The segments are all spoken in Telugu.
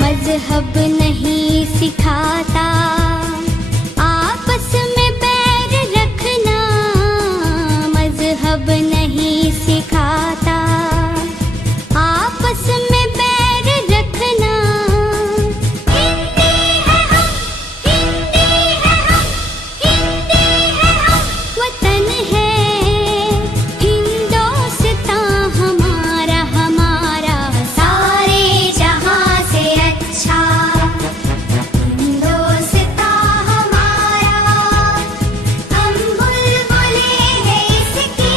मजहब नहीं सिखाता आपस में बैर रखना, मजहब नहीं सिखाता आपस में बैर रखना। हिंदी है हम, हिंदी है हम, हिंदी है हम, वतन है हिंदोस्तां हमारा, हमारा सारे जहां से अच्छा हिंदोस्तां हमारा। हम बुलबुले हैं इसकी,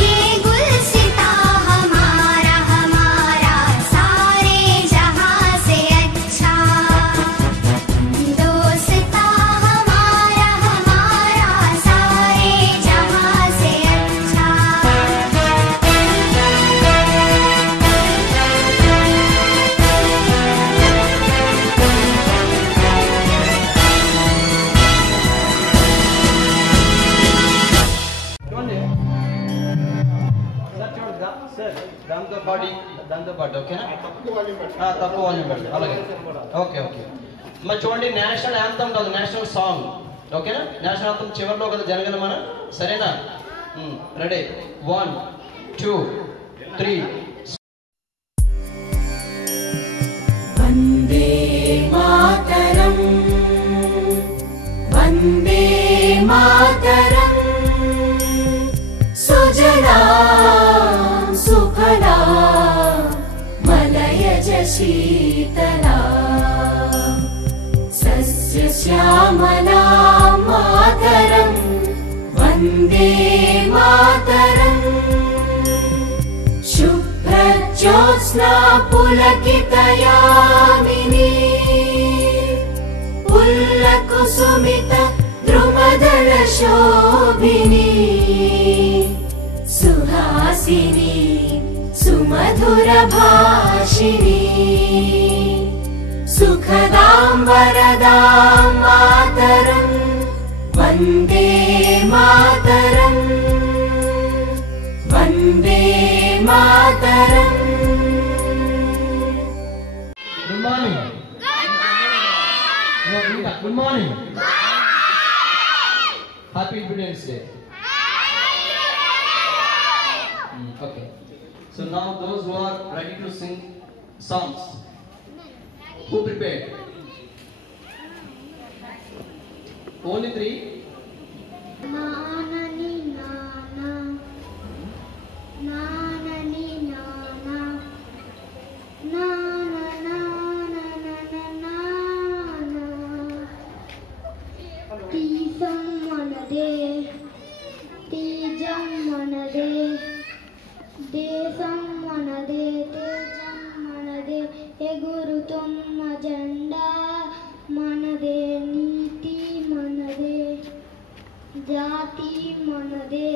ये गुलसितां हमारा, हमारा सारे जहां से अच्छा हिंदोस्तां हमारा, हमारा सारे जहां से अच्छा। దాంతో పాటు ఓకేనా? తక్కువ వాల్యూమ్ పెడతాను అలాగే. ఓకే ఓకే మరి చూడండి, నేషనల్ యాంథమ్ కాదు, నేషనల్ సాంగ్ ఓకేనా? నేషనల్ యాంథమ్ చివరిలో కదా జనగణమన, సరేనా? రెడీ 1 2 3 वन्दे मातरम्, वन्दे मातरम्, सुजला सुफला मलयज शीतला, सस्यश्यामला मातरम्, वन्दे मातरम्। शुभ्रज्योत्स्ना पुलकितयामिनी, पुल्लकुसुमित द्रुमदलशोभिनी, सुहासिनी सुमधुरभाषिणी सुखदां वरदां मातरं वन्दे मातरं Vande Mataram Good morning. Good morning. Happy Independence Day. Okay. So now those who are ready to sing songs, who prepared? Only 3. Nanani nana, nanani nana, nana nana nana nana. Teesam manade, teejam manade, desam manade, tejam manade, egurutumma janda manade, neeti manade. जाति मनदे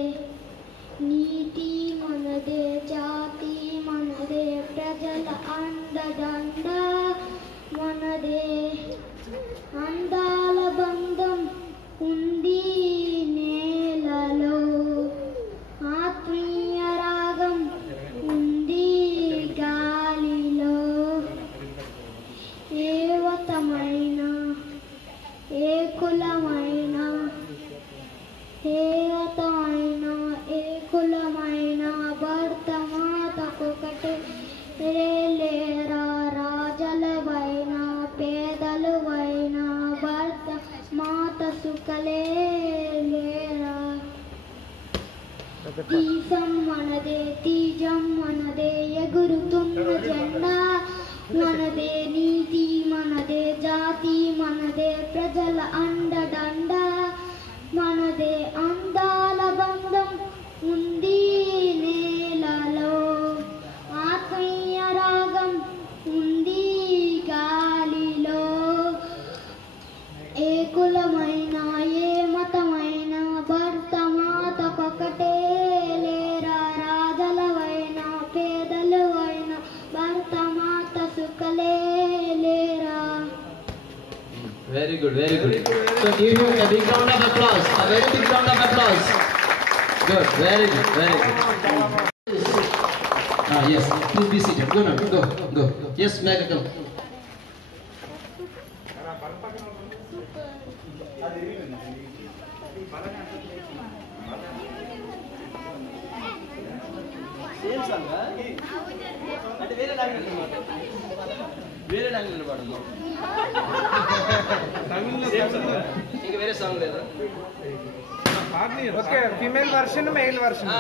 नीति मनदे जाति मनदे प्रजल अंडదండ मनदे अंदाల బంధం ఉంది నేలలో ఆత్మీయ రాగం ఉంది గాలిలో ఏ వతమైన ఏ కులమైన ఏతమైన ఏ కులమైన భర్త మాతకొకటి లేరా రాజలవైన పేదలువైన భర్త మాత సుఖలే లేరా తీసం మనదే తీజం మనదే ఎగురుతున్న జెండా మనదే నీతి మనదే జాతి మనదే ప్రజల అండదండ మనదే అందాల బంధం ఉంది నేలలో ఆత్మీయ రాగం ఉంది గాలిలో ఏ కులమైన ఏ మతమైన భర్త మాతకొకటే లేరా రాజలవైన పేదలువైన భర్త మాత సుఖలే లేరా. Very good, very good. So give him a big round of applause. A very big round of applause. Good, very good, very good. Yes, please be seated. Go now, go. Yes, Megha, come. Same song, అంటే వేరే లాంగ్వేజ్ పాడమ్మా. ఇంకా వేరే సాంగ్ లేదా? Okay, female version mail version.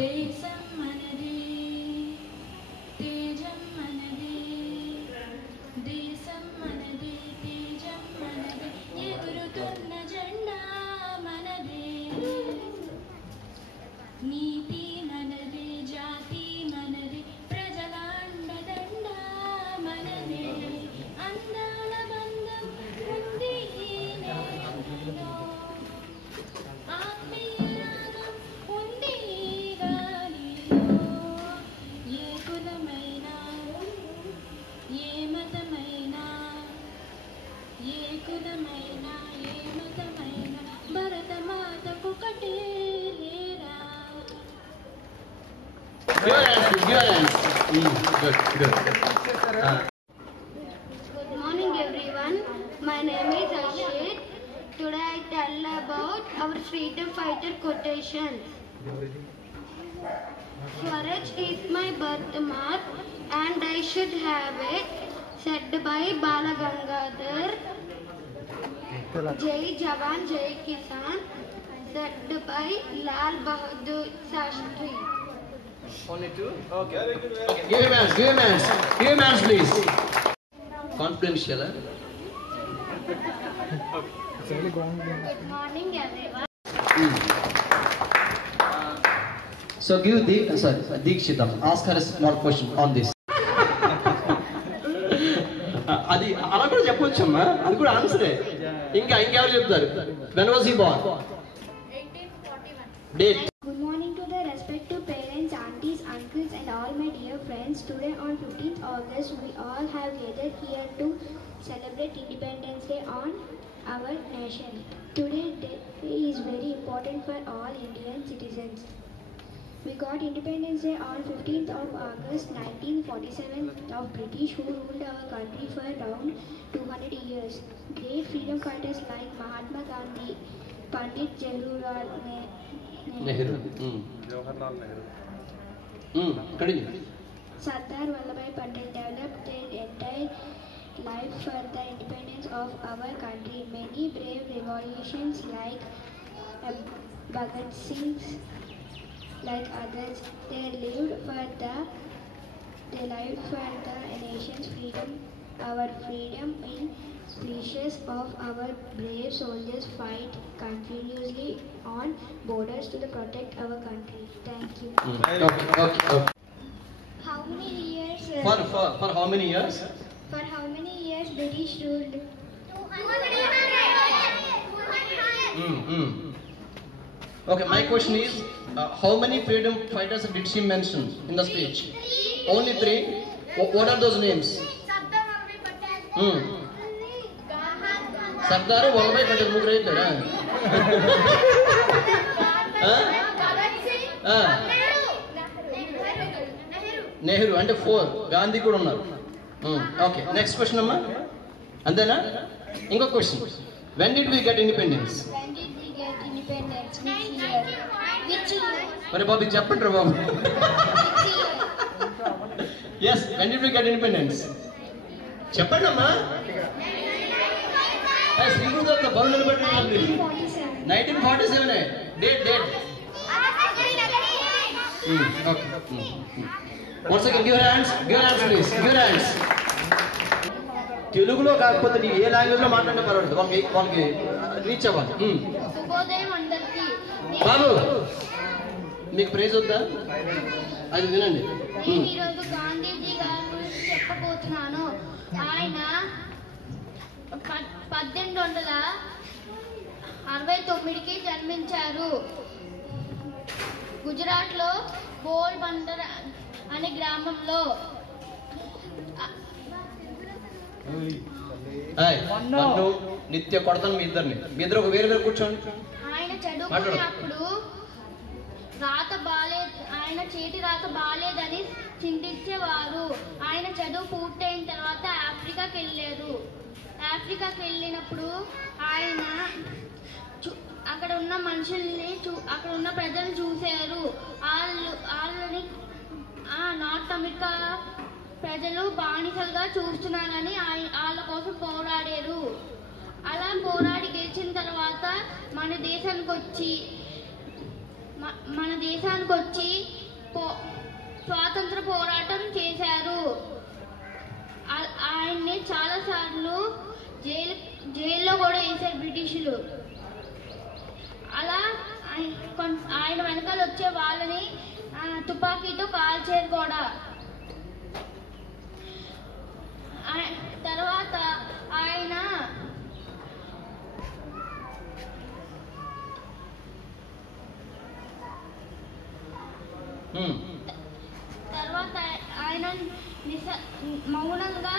దేశం మనదే తేజం మనదే దేశం మనదే తేజం మనదే ఎగురుతున్న జెండా మనదే నీతి మనదే జాతి మనదే ప్రజల అండదండ మనదే అందాల బంధం ఉంది నేలలో ఆత్మీయ రాగం ఉంది గాలిలో ఏ కులమైనా ఏ మతమైనా ఏ కులమైనా ఏ మతమైనా భరత మాతకొకటే లేరా. Good. Good morning everyone. My name is Ashit. Today I tell about our freedom fighter quotations. Swaraj is my birthmark and I should have it, said by Balagangadhar. Jai Jawan Jai Kisan, said by Lal Bahadur Shastri. Only 2? Okay. Give him hands, please. Confidential, eh? Good morning everyone. So give Deekshita, ask her a small question on this. అది అలా కూడా చెప్పొచ్చమ్మా, అది కూడా ఆన్సరే. ఇంకెవరు చెప్తారు? When was he Born? 1841. Date. Good morning to the respective parents, aunties, uncles and all my dear friends. Today on 15th August we all have gathered here to celebrate Independence Day on our nation. Today's day is very important for all Indian citizens. We got Independence Day on 15th of August 1947 of British who ruled our country for around 200 years. Great freedom fighters like Mahatma Gandhi, Pandit Jawaharlal Nehru. Sardar Vallabhbhai Patel developed their entire life for the independence of our country. Many brave revolutions like Bhagat Singh, like others, they lived for the nation's freedom. Our freedom is precious of our brave soldiers fight continuously on borders to protect our country. Thank you. Okay. How many years? For how many years? For how many years British ruled? 200. Okay, my question is, how many freedom fighters did she mention in the speech? Only 3. What are those names? Sardar Vallabhbhai Patel, ముగ్గురు అయిపోయారా? నెహ్రూ అంటే 4. గాంధీ కూడా ఉన్నారు. ఓకే, నెక్స్ట్ క్వశ్చన్ అమ్మా. అంతేనా? ఇంకొక question. When did we get independence? When did we get independence? Which year? Which year? మరి బాబు చెప్పండి రా బాబు. Which year? Yes, when did we get independence? చెప్పండి అమ్మా. శ్రీగురుదత్త బరువు నిలబెట్టండి. 1947. Date. Okay. Once again, give your hands please. Give your hands. తెలుగులో కాకపోతే నీ ఏ లాంగ్వేజ్ లో మాట్లాడినా పర్వాలేదు, వాళ్ళకి రీచ్ అవ్వాలి. శుభోదయం అందరికీ. బాబు మీకు ప్రైజ్ వద్దా? అది వినండి. నేను ఈరోజు గాంధీజీ గారి గురించి చెప్పబోతున్నాను. ఆయన 1869కి జన్మించారు. గుజరాత్లో పోర్బందర్ అనే గ్రామంలో. నన్ను నిత్య కొడతాను మీ ఇద్దరు ఒక వేరు కూర్చోండి. ఆయన చదువుకున్నప్పుడు ఆయన చేతి రాత బాలేదని చింతించేవారు. ఆయన చదువు పూర్తయిన తర్వాత ఆఫ్రికాకి వెళ్ళినప్పుడు ఆయన అక్కడ ఉన్న మనుషుల్ని అక్కడ ఉన్న ప్రజలు చూశారు. వాళ్ళని నార్త్ అమెరికా ప్రజలు బానిసలుగా చూస్తున్నారని వాళ్ళ కోసం పోరాడారు. అలా పోరాడి గెలిచిన తర్వాత మన దేశానికి వచ్చి స్వాతంత్ర పోరాటం చేశారు. ఆయన్ని చాలాసార్లు జైల్లో కూడా వేశారు బ్రిటిషులు. అలా ఆయన వెనకాల వచ్చే వాళ్ళని తుపాకీతో కాల్చారు కూడా. తర్వాత ఆయన మౌనంగా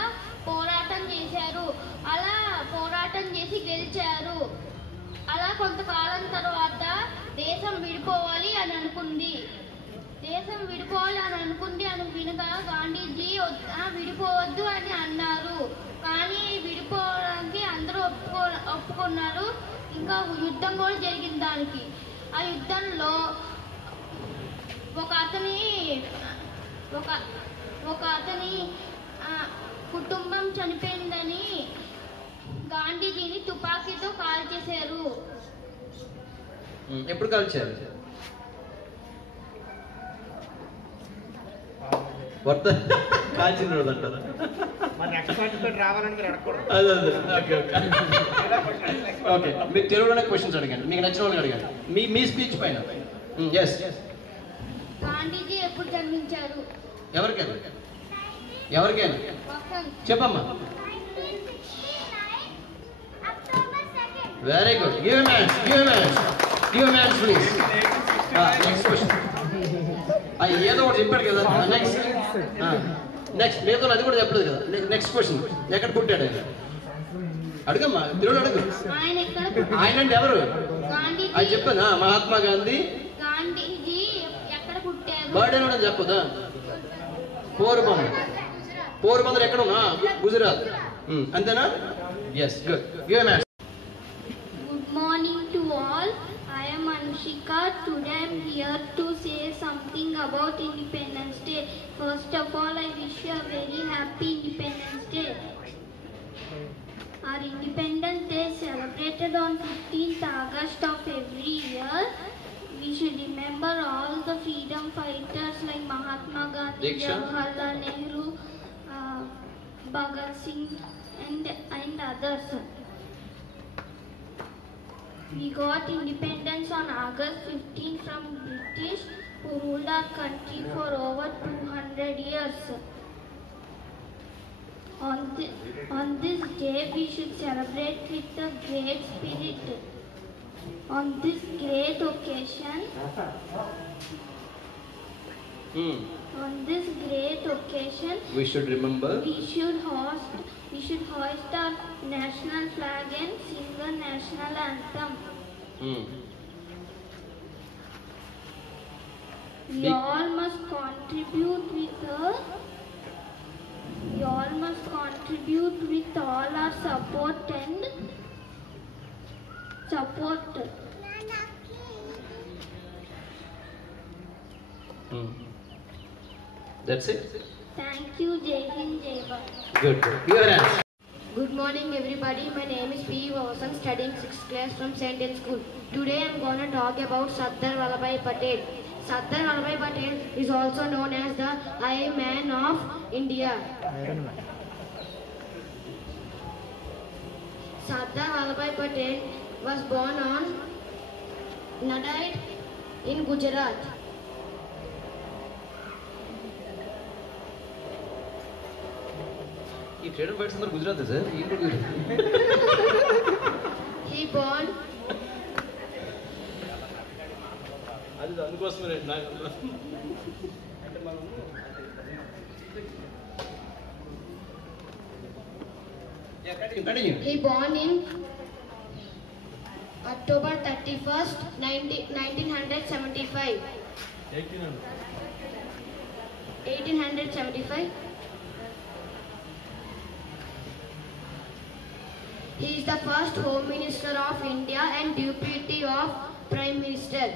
పోరాటం చేశారు. అలా పోరాటం చేసి గెలిచారు. అలా కొంతకాలం తర్వాత దేశం విడిపోవాలి అని అనుకుంది అని వినగా గాంధీజీ విడిపోవద్దు అని అన్నారు. కానీ విడిపోవడానికి అందరూ ఒప్పుకున్నారు. ఇంకా యుద్ధం కూడా జరిగింది దానికి. ఆ యుద్ధంలో ఒక అతని కుటుంబం చనిపోయిందని గాంధీజీని తుపాకీతో కాల్చేశారు. ఎప్పుడు కాల్చారు? కాల్చిన రోజు అంటారా? ఓకే, మీరు తెలుగులోనే క్వశ్చన్స్ అడిగాను, మీకు నచ్చిన వాళ్ళని అడిగాను. మీ స్పీచ్ పైన. గాంధీజీ ఎప్పుడు జన్మించారు? ఎవరికైనా చెప్పమ్మా. Very good. Give him hands. Give him hands. Give him hands, please. Next question. ఏదో ఒకటి చెప్పాడు కదా. నెక్స్ట్ లేదు అది కూడా చెప్పలేదు కదా. నెక్స్ట్ క్వశ్చన్ ఎక్కడ పుట్టాడు ఆయన అడుగమ్మా తిరుడు అడుగు. ఆయన అంటే ఎవరు అది చెప్పాను. మహాత్మా గాంధీ బర్త్డే అని చెప్పదా. పోర్బందర్ ఎక్కడ ఉన్నా గుజరాత్ అంతేనా. Yes good. Give match. Good morning to all. I am Anushika. Today I am here to say something about Independence Day. First of all, I wish you a very happy Independence Day. Our Independence Day is celebrated on 15th August of every year. We should remember all the freedom fighters like Mahatma Gandhi, Jawaharlal Nehru, Bhagat Singh and others. We got independence on August 15 from British who ruled our country for over 200 years. On this day we should celebrate with a great spirit. On this great occasion, we should remember. We should hoist our national flag and sing the national anthem. We all must contribute with all our support. That's it. Thank you. Jai Hind, Jai Bharat. Good. Your hands. Good morning everybody, my name is P. Vasan, studying 6th class from St. Anne's School. Today I am going to talk about Sardar Vallabhbhai Patel. Sardar Vallabhbhai Patel is also known as the Iron Man of India. Sardar Vallabhbhai Patel was born on Nadait in Gujarat. ఈ ఫ్రీడమ్ ఫైటర్స్ అందరూ గుజరాత్ సార్. He born అది అందుకోసమే నాకు He born in October 31st, 1975. 1875. He is the first Home Minister of India and Deputy of Prime Minister.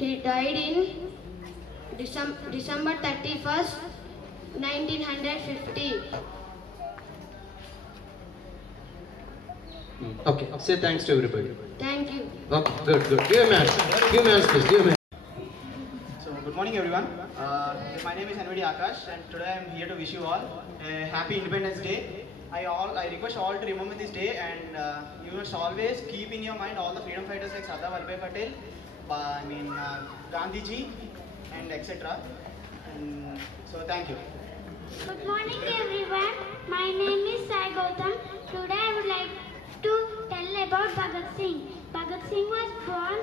He died in December 31st, 1950. Okay, say thanks to everybody. Thank you. Okay, good. Give him hands. Give him hands, please. Give him hands. So, good morning everyone. My name is Anvadi Akash and today I am here to wish you all a happy Independence Day. I request all to remember this day and you must always keep in your mind all the freedom fighters like Sardar Vallabhbhai Patel, Gandhi ji and etc. So, thank you. Good morning everyone. My name is Sai Gautam. Today I would like to tell about Bhagat Singh. Bhagat Singh was born.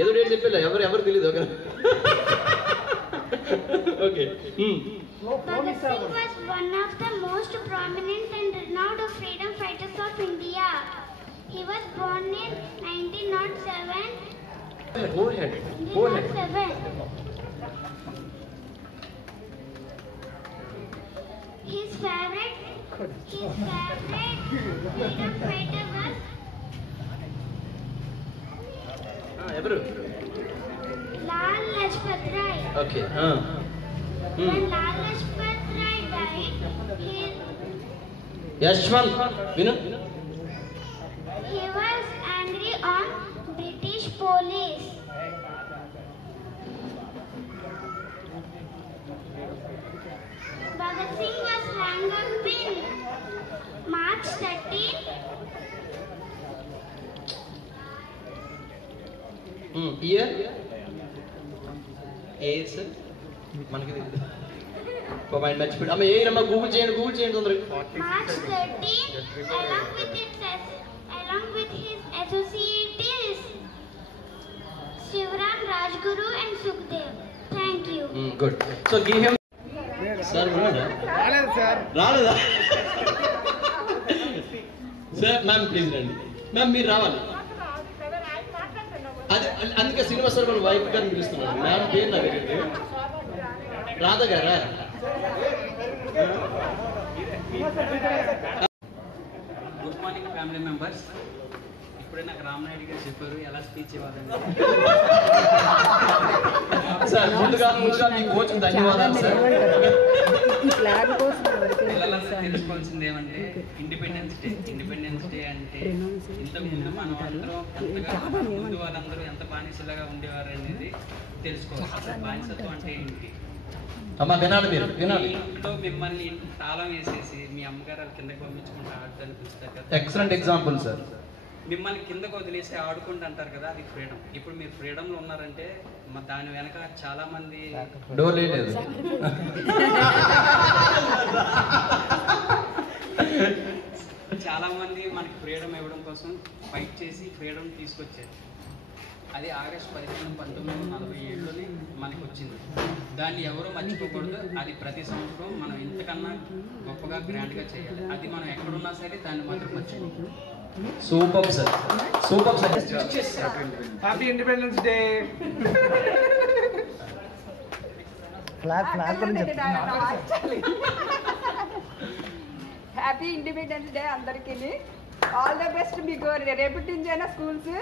ఏదో డేట్ చెప్పలే ఎవరు తెలియదు. Okay. Bhagat Singh was one of the most prominent and renowned freedom fighters of India. He was born in 1907. Go ahead. 1907. His favorite freedom fighter was ఎవరు? Lal Lajpat Rai. Okay. When Lal Lajpat Rai died, Yashwant విను. he was angry on British police. Bhagat Singh was hanged on pin March 13, year ఏస్ మనకి తెలియదు. పాయింట్ మర్చిపోయి అమ్మ ఏ అమ్మ గూగుల్ చేయండి తొందరగా. March 13, along with his associates Shivram, Rajguru and Sukhdev. Thank you. Good. So give him. Sir, రాలేదు సార్. రాలేదా? సార్ మ్యామ్ ప్లీజ్ రండి. మ్యామ్ మీరు రావాలి. అదే అందుకే శ్రీనివాస్ సార్ వాళ్ళ వైఫ్ గారిని పిలుస్తున్నాను. మ్యామ్ పేరు నాకు తెలియదు. రాధా గారా? Good morning family members. ఇప్పుడే నాకు రామనాయుడు గారు చెప్పారు ఎలా స్పీచ్ ఇవ్వాలని. సార్ ముందుగా మీ కోచ్ ధన్యవాదాలు సార్. పిల్లలందరూ తెలుసుకోవాల్సింది ఏమంటే ఇండిపెండెన్స్ డే అంటే ఇంతకు ముందు మనం అందరం ఎంతగా ముందు వాళ్ళందరూ ఎంత బానిసలుగా ఉండేవారు అనేది తెలుసుకోవాలి. అసలు బానిసత్వం అంటే ఏంటి? అమ్మా వినాలి మీరు వినాలి. ఇంట్లో మిమ్మల్ని తాళం వేసేసి మీ అమ్మగారు కిందకి పంపించుకుంటూ ఆడడానికి వస్తారు కదా. Excellent example sir. మిమ్మల్ని కిందకు వదిలేసి ఆడుకుంటూ అంటారు కదా, అది ఫ్రీడమ్. ఇప్పుడు మీరు ఫ్రీడమ్ లో ఉన్నారంటే దాని వెనక చాలా మంది డోర్ లేదు. చాలా మంది మనకి ఫ్రీడమ్ ఇవ్వడం కోసం ఫైట్ చేసి ఫ్రీడమ్ తీసుకొచ్చారు. అది ఆగస్టు 15, 1947లోనే మనకు వచ్చింది. దాన్ని ఎవరూ మర్చిపోకూడదు. అది ప్రతి సంవత్సరం మనం ఇంతకన్నా గొప్పగా గ్రాండ్గా చేయాలి. అది మనం ఎక్కడున్నా సరే దాన్ని మాత్రం మర్చిపోకూడదు. Super sir, super sir. Happy independence day. Happy independence day అందరికీ. All the best. మీకు రేపటి నుంచైనా స్కూల్స్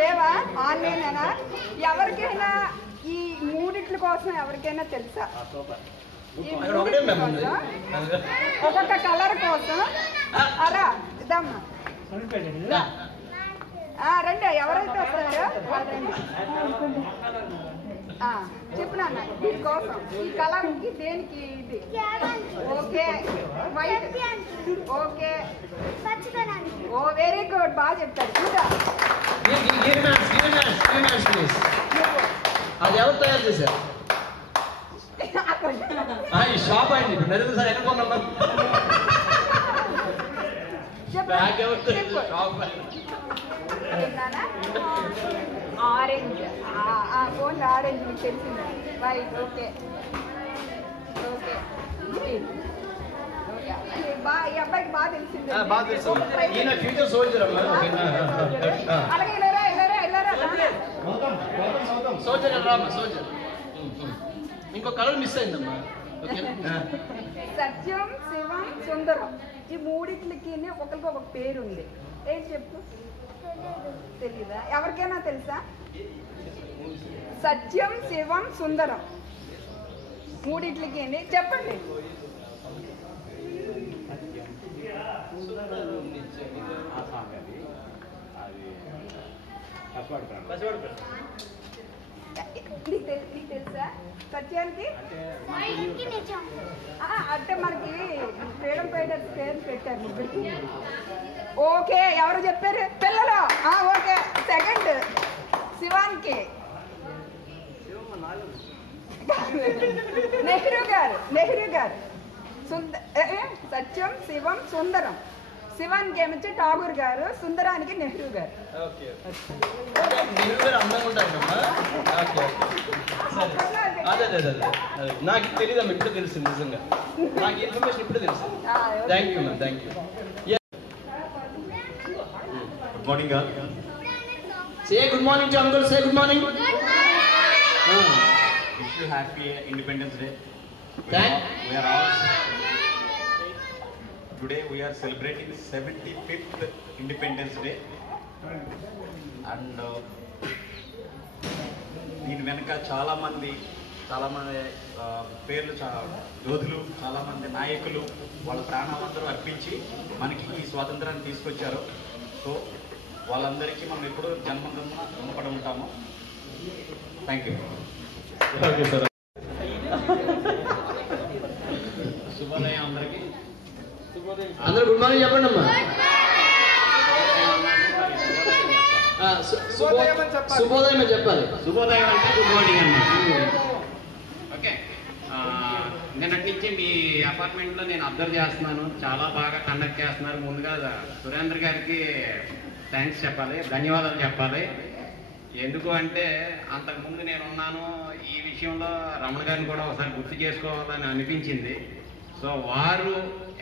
లేవా? ఆన్లైనేనా? ఎవరికైనా ఈ మూడిట్ల కోసం ఎవరికైనా తెలుసా? ఈ మూడిట్ల కోసం, ఒక్కొక్క కలర్ కోసం అలా ఇద్దామా? రండి, ఎవరైతే వస్తారో రండి. చెప్పు నాన్న, దీనికోసం ఈ కలర్కి దేనికి ఇది? Okay, white. ఓకే, ఓ వెరీ గుడ్, బాగా చెప్తారు. చూద్దా అది ఎవరు తయారు చేశారు? ఈ షాప్ అయింది. ఇప్పుడు నరేంద్ర సార్ ఎక్కడ కొన్నాం? ఆరెంజ్. ఫోన్ ఆరెంజ్ మీకు తెలిసింది. వైట్. Okay okay. ఈ అబ్బాయికి బాగా తెలిసింది. ఫ్యూచర్ సోల్జర్ అలాగే వెళ్ళారా సోల్జర్ రామ్మా సోల్జర్. ఇంకో కలర్ మిస్ అయిందమ్మా. సత్యం, శివం, సుందరం. ఈ మూడిట్లకి ఒకరికి ఒక పేరు ఉంది. ఏం చెప్పు? తెలీదా? ఎవరికైనా తెలుసా? సత్యం, శివం, సుందరం మూడిట్లకి చెప్పండి. నీకు తెలుసా? సత్యానికి అంటే మనకి ఫ్రీడమ్ ఫైటర్స్ పేరు పెట్టారు ముగ్గురికి. ఓకే, ఎవరు చెప్పారు పిల్లలు? ఓకే. సెకండ్ శివానికి నెహ్రూ గారు. సత్యం, శివం, సుందరం. శివానికి ఏమొచ్చి ఠాగూర్ గారు, సుందరానికి నెహ్రూ గారు. నాకు తెలియదమ్మా, ఇప్పుడు తెలిసింది. నిజంగా నాకు ఇన్ఫర్మేషన్ ఇప్పుడు తెలిసింది. Thank you ma'am, thank you. Good morning. Say good morning to uncle. Say good morning. Wish you happy independence day. Today we are celebrating 75th Independence Day, and దీని వెనుక చాలా మంది పేర్లు, యోధులు, చాలా మంది నాయకులు వాళ్ళ ప్రాణాలందరూ అర్పించి మనకి ఈ స్వాతంత్రాన్ని తీసుకొచ్చారు. సో వాళ్ళందరికీ మనం ఎప్పుడూ జన్మజన్మ రుణపడి ఉంటాము. Thank you. Okay sir. శుభోదయం అందరికీ. అందరూ గుడ్ మార్నింగ్ చెప్పండి అమ్మా. శుభోదయం అని చెప్పాలి. శుభోదయం అని చెప్పాలి. శుభోదయం అంటే గుడ్ మార్నింగ్ అన్నమాట. ఓకే, నిన్నటి నుంచి మీ అపార్ట్మెంట్లో నేను అబ్జర్వ్ చేస్తున్నాను, చాలా బాగా కండక్ట్ చేస్తున్నారు. ముందుగా సురేంద్ర గారికి థ్యాంక్స్ చెప్పాలి, ధన్యవాదాలు చెప్పాలి. ఎందుకు అంటే అంతకుముందు నేను ఉన్నాను, ఈ విషయంలో రమణ గారిని కూడా ఒకసారి గుర్తు చేసుకోవాలని అనిపించింది. సో వారు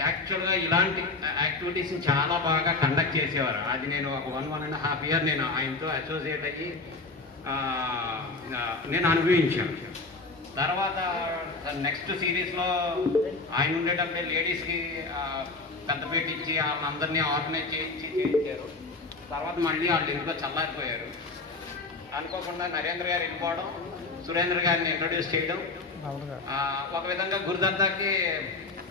యాక్చువల్గా ఇలాంటి యాక్టివిటీస్ని చాలా బాగా కండక్ట్ చేసేవారు. అది నేను ఒక 1.5 year నేను ఆయనతో అసోసియేట్ అయ్యి నేను అనుభవించాను. తర్వాత నెక్స్ట్ సిరీస్లో ఆయన ఉండేటప్పుడే లేడీస్కి పెద్దపేట ఇచ్చి వాళ్ళందరినీ ఆర్గనైజ్ చేయించారు. తర్వాత మళ్ళీ వాళ్ళు ఇంట్లో చల్లారిపోయారు. అనుకోకుండా నరేంద్ర గారు వెళ్ళిపోవడం, సురేంద్ర గారిని ఇంట్రొడ్యూస్ చేయడం ఒక విధంగా గురుదత్తాకి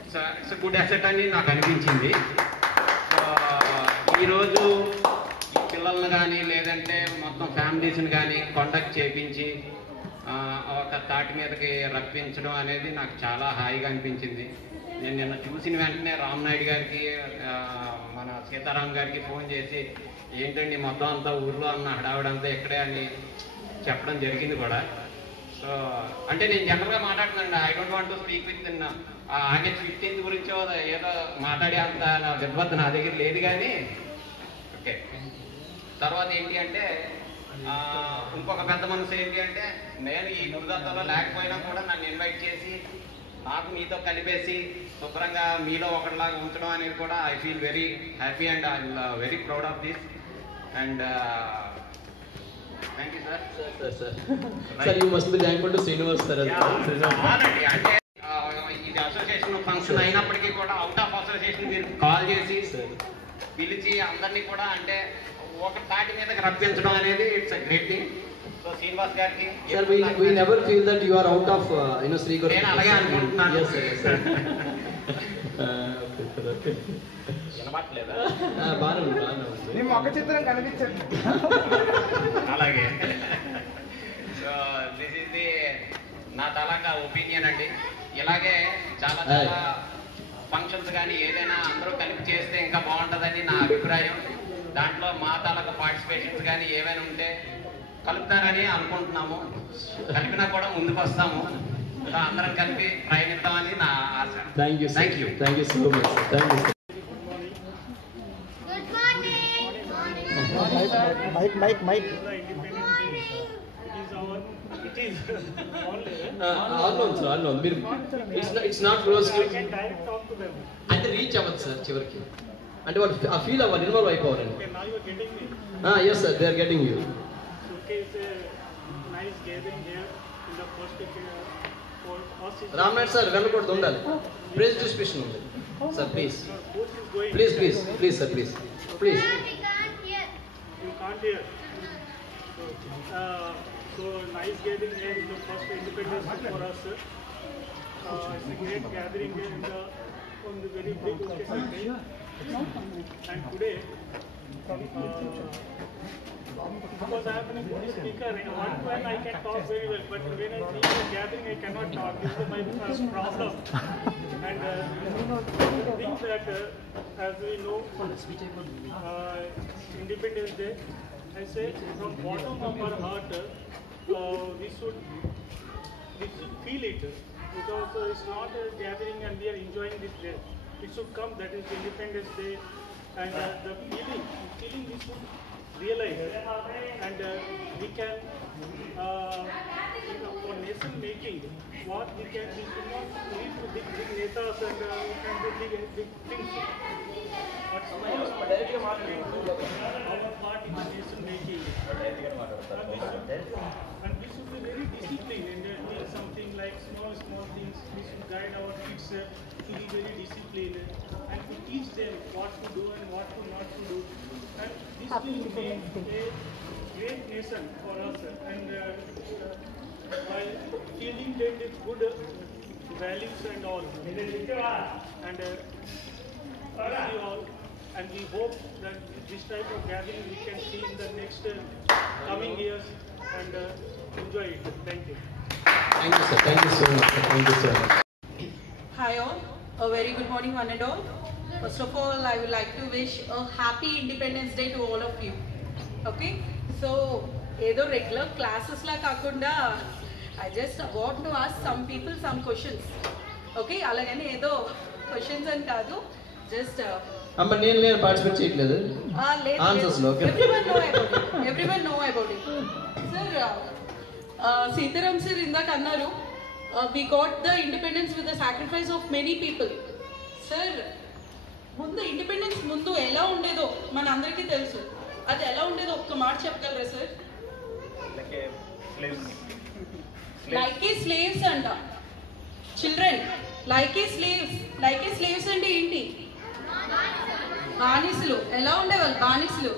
ఇట్స్ గుడ్ అసెట్ అని నాకు అనిపించింది. ఈరోజు ఈ పిల్లల్ని కానీ లేదంటే మొత్తం ఫ్యామిలీస్ని కానీ కాంటాక్ట్ చేయించి ఒక తాటి మీదకి రప్పించడం అనేది నాకు చాలా హాయిగా అనిపించింది. నేను నిన్న చూసిన వెంటనే రామ్నాయుడు గారికి మన సీతారాం గారికి ఫోన్ చేసి ఏంటండి మొత్తం అంతా ఊర్లో అన్న హడావిడంతా ఎక్కడే అని చెప్పడం జరిగింది కూడా. సో అంటే నేను జనరల్గా మాట్లాడుతున్నాను, I don't want to speak with August 15th గురించో ఏదో మాట్లాడే అంత నా విద్వత్ నా దగ్గర లేదు. కానీ ఓకే, తర్వాత ఏంటి అంటే ఇంకొక పెద్ద మనసు ఏంటి అంటే నేను ఈ గురుదత్తాలో లేకపోయినా కూడా నన్ను ఇన్వైట్ చేసి నాకు మీతో కలిపేసి శుభ్రంగా మీలో ఒకటిలాగా ఉంచడం అనేది కూడా I feel very happy and I very proud of this. And thank you sir. Sir you must be thankful to Srinivas sir. అవునండి, అంటే ఇది అసోసియేషన్ ఫంక్షన్ అయినప్పటికీ కూడా అవుట్ ఆఫ్ అసోసియేషన్ మీరు కాల్ చేసి పిలిచి అందరినీ కూడా అంటే ఒక తాటి మీదకి రప్పించడం అనేది it's a great thing. So Srinivas గారికి sir we never feel that you are out of Sri Guru. నేను అలాగే అనుకుంటున్నాను. Yes sir. వినబట్లేదా? బాగా నీ ముఖ చిత్రం కనిపించండి. అలాగే. సో దిస్ ఇస్ ది నా తలాగా ఒపీనియన్ అండి. ఇలాగే చాలా చాలా ఫంక్షన్స్ కానీ ఏదైనా అందరూ కలిపి చేస్తే ఇంకా బాగుంటుందని నా అభిప్రాయం. దాంట్లో మా తాలూకా పార్టిసిపేషన్స్ కానీ ఏమైనా ఉంటే కలుపుతారని అనుకుంటున్నాము. కలిపినా కూడా ముందుకు వస్తాము, అందరం కలిపి ప్రయాణిద్దామని నా ఆశ. Thank you thank you. Thank you so much. Thank you. It's not close అంటే రీచ్ అవ్వదు సార్ చివరికి. అంటే వాళ్ళు ఆ ఫీల్ అవ్వాలి, ఇన్వాల్వ్ అయిపోవాలండి. Yes sir, they are getting you. Ramnath sir వెళ్ళకూడదు, ఉండాలి. ప్రైజ్ డిస్ట్రిబ్యూషన్ ఉంది sir. Please please please please sir, please please. You can't hear. So nice gathering here in the first Independence Day for us. It's a great gathering here on the very big occasion day. And today, because I have been a good speaker, when I can talk very well, but when I see the gathering, I cannot talk. This is my problem. And I think that as we know, Independence Day, I say from bottom of our heart, we should feel it, because it's not a gathering and we are enjoying this day. It should come, that is Independence Day, and the feeling we should realize, and we can for nation making, what we should not need to big netas and we can do big things, but our part in the nation making, and we should be very disciplined in doing something like small things. We should guide our kids to be very disciplined and to teach them what to do and what to not to do, and this will make a great nation for us, and while feeling them with good values and all, and see all, and we hope that this type of gathering we can see in the next coming years and enjoy it. Thank you. Thank you sir. Thank you so much. Thank you so much. Hi all, a very good morning one and all. First of all, I would like to wish a happy Independence Day to all of you. Okay so ఏదో రెగ్యులర్ క్లాసెస్లా కాకుండా I just want to ask some people some questions okay అలాగని ఏదో క్వశ్చన్స్ అని కాదు జస్ట్ అమ్మ నేను పార్టిసిపేట్ చేయట్లేదు ఆన్సర్స్ లో everyone know about it sir Sitaram sir ఇందాక అన్నారు we got the independence with the sacrifice of many people sir ముందు ఇండిపెండెన్స్ ముందు ఎలా ఉండేదో మన అందరికీ తెలుసు అది ఎలా ఉండేదో ఒక్క మాట చెప్పగలరా సార్ లైక్ ఏ స్లేవ్స్ అంట చిల్డ్రన్ లైక్ ఏ స్లేవ్స్ అంటే ఏంటి బానిసలు ఎలా ఉండేవాళ్ళు బానిసలు